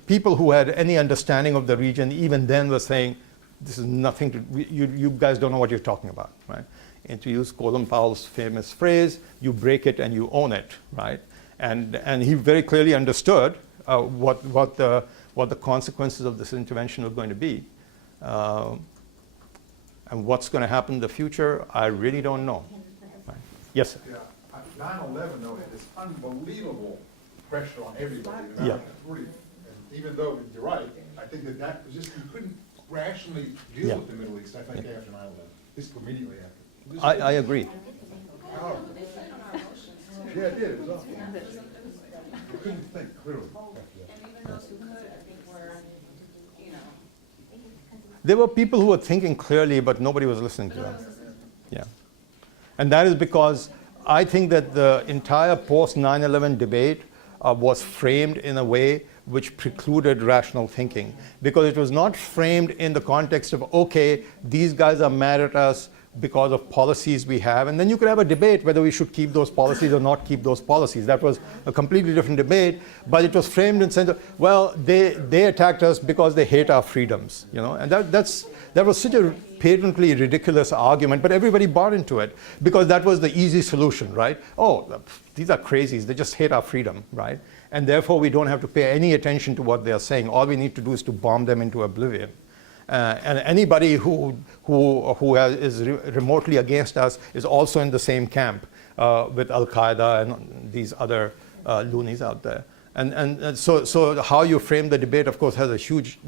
people who had any understanding of the region, even then were saying, this is nothing to, you guys don't know what you're talking about, right? And to use Colin Powell's famous phrase, you break it and you own it, right? And he very clearly understood what the consequences of this intervention were going to be. And what's going to happen in the future, I really don't know. Right. Yes, sir. Yeah, 9/11 though had this unbelievable pressure on everybody. Yeah. And even though you're right, I think that was just, you couldn't rationally deal Yeah. with the Middle East, I think, after 9/11. This immediately after. I agree. Oh. Yeah, it did, it was awful. You couldn't think clearly after that. And even those who could, I think were, you know, There were people who were thinking clearly, but nobody was listening to them. Yeah. And that is because I think that the entire post-9/11 debate was framed in a way which precluded rational thinking, because it was not framed in the context of, okay, these guys are mad at us because of policies we have, and then you could have a debate whether we should keep those policies or not keep those policies. That was a completely different debate, but it was framed in the sense of, well, they attacked us because they hate our freedoms, you know, and that was such a patently ridiculous argument, but everybody bought into it because that was the easy solution, right? Oh, these are crazies, they just hate our freedom, right? And therefore we don't have to pay any attention to what they are saying. All we need to do is to bomb them into oblivion. And anybody who is remotely against us is also in the same camp with Al-Qaeda and these other loonies out there. And so how you frame the debate, of course, has a huge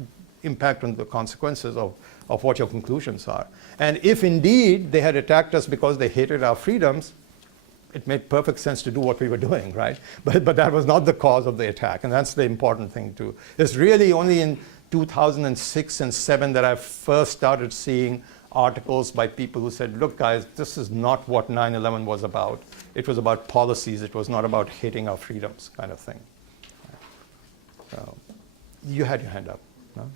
impact on the consequences of what your conclusions are. And if indeed they had attacked us because they hated our freedoms, it made perfect sense to do what we were doing, right? But that was not the cause of the attack, and that's the important thing too. It's really only in 2006 and 7 that I first started seeing articles by people who said, look guys, this is not what 9/11 was about. It was about policies. It was not about hating our freedoms kind of thing. So, you had your hand up. No?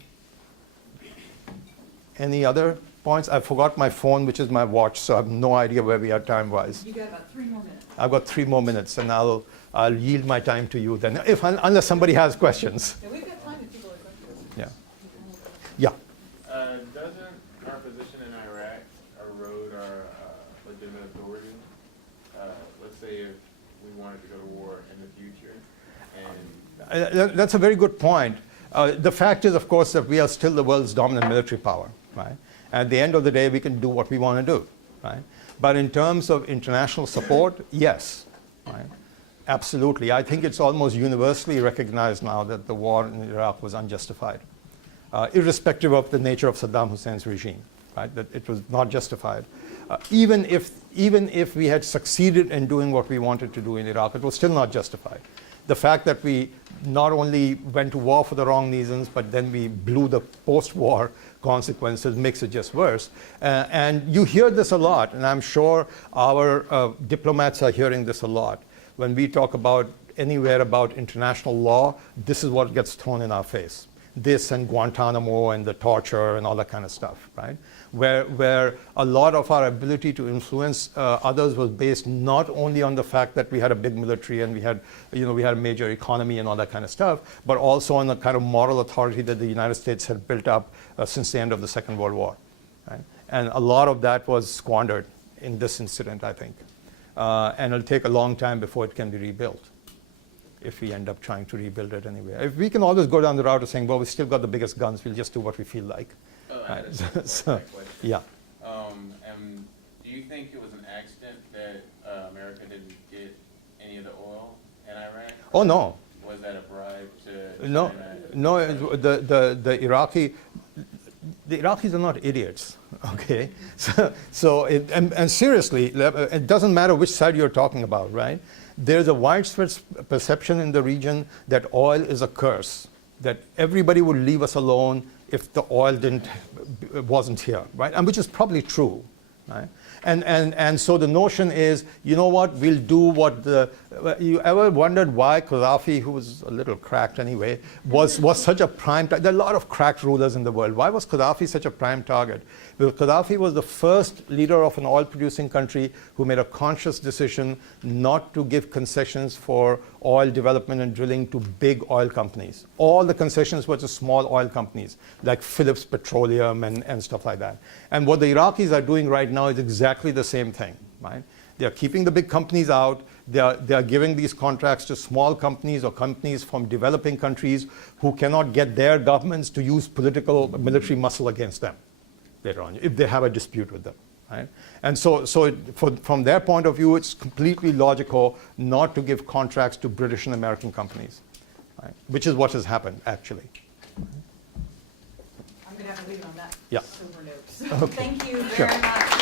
Any other points? I forgot my phone, which is my watch, so I have no idea where we are time-wise. You got about 3 more minutes. I've got 3 more minutes, and I'll yield my time to you then, unless somebody has questions. Yeah, we've got time if people have questions. Yeah. Yeah. Doesn't our position in Iraq erode our legitimate authority? Let's say if we wanted to go to war in the future, and That's a very good point. The fact is, of course, that we are still the world's dominant military power, right? At the end of the day, we can do what we want to do, right? But in terms of international support, yes, right? Absolutely. I think it's almost universally recognized now that the war in Iraq was unjustified, irrespective of the nature of Saddam Hussein's regime, right? That it was not justified. Even if we had succeeded in doing what we wanted to do in Iraq, it was still not justified. The fact that we not only went to war for the wrong reasons, but then we blew the post-war consequences makes it just worse. And you hear this a lot, and I'm sure our diplomats are hearing this a lot. When we talk about anywhere about international law, this is what gets thrown in our face. This and Guantanamo and the torture and all that kind of stuff, right? Where a lot of our ability to influence others was based not only on the fact that we had a big military and we had a major economy and all that kind of stuff, but also on the kind of moral authority that the United States had built up since the end of the Second World War, right? And a lot of that was squandered in this incident, I think. And it'll take a long time before it can be rebuilt, if we end up trying to rebuild it anyway. If we can always go down the route of saying, well, we still got the biggest guns, we'll just do what we feel like. Right. That's So, my question. yeah. And do you think it was an accident that America didn't get any of the oil in Iraq? Oh, no. Was that a bribe to No, China? no. The Iraqis are not idiots, okay? And seriously, it doesn't matter which side you're talking about, right? There's a widespread perception in the region that oil is a curse, that everybody would leave us alone if the oil wasn't here, right? And which is probably true, right? And so the notion is, you know what, we'll do what you ever wondered why Gaddafi, who was a little cracked anyway, was such a prime target? There are a lot of cracked rulers in the world. Why was Gaddafi such a prime target? Because Gaddafi was the first leader of an oil-producing country who made a conscious decision not to give concessions for oil development and drilling to big oil companies. All the concessions were to small oil companies, like Phillips Petroleum and stuff like that. And what the Iraqis are doing right now is exactly the same thing, right? They are keeping the big companies out. They are giving these contracts to small companies or companies from developing countries who cannot get their governments to use political military muscle against them later on, if they have a dispute with them, right? And so from their point of view, it's completely logical not to give contracts to British and American companies, right? Which is what has happened, actually. I'm going to have to leave it on that Yeah. sober note. So Okay. thank you Sure. very much.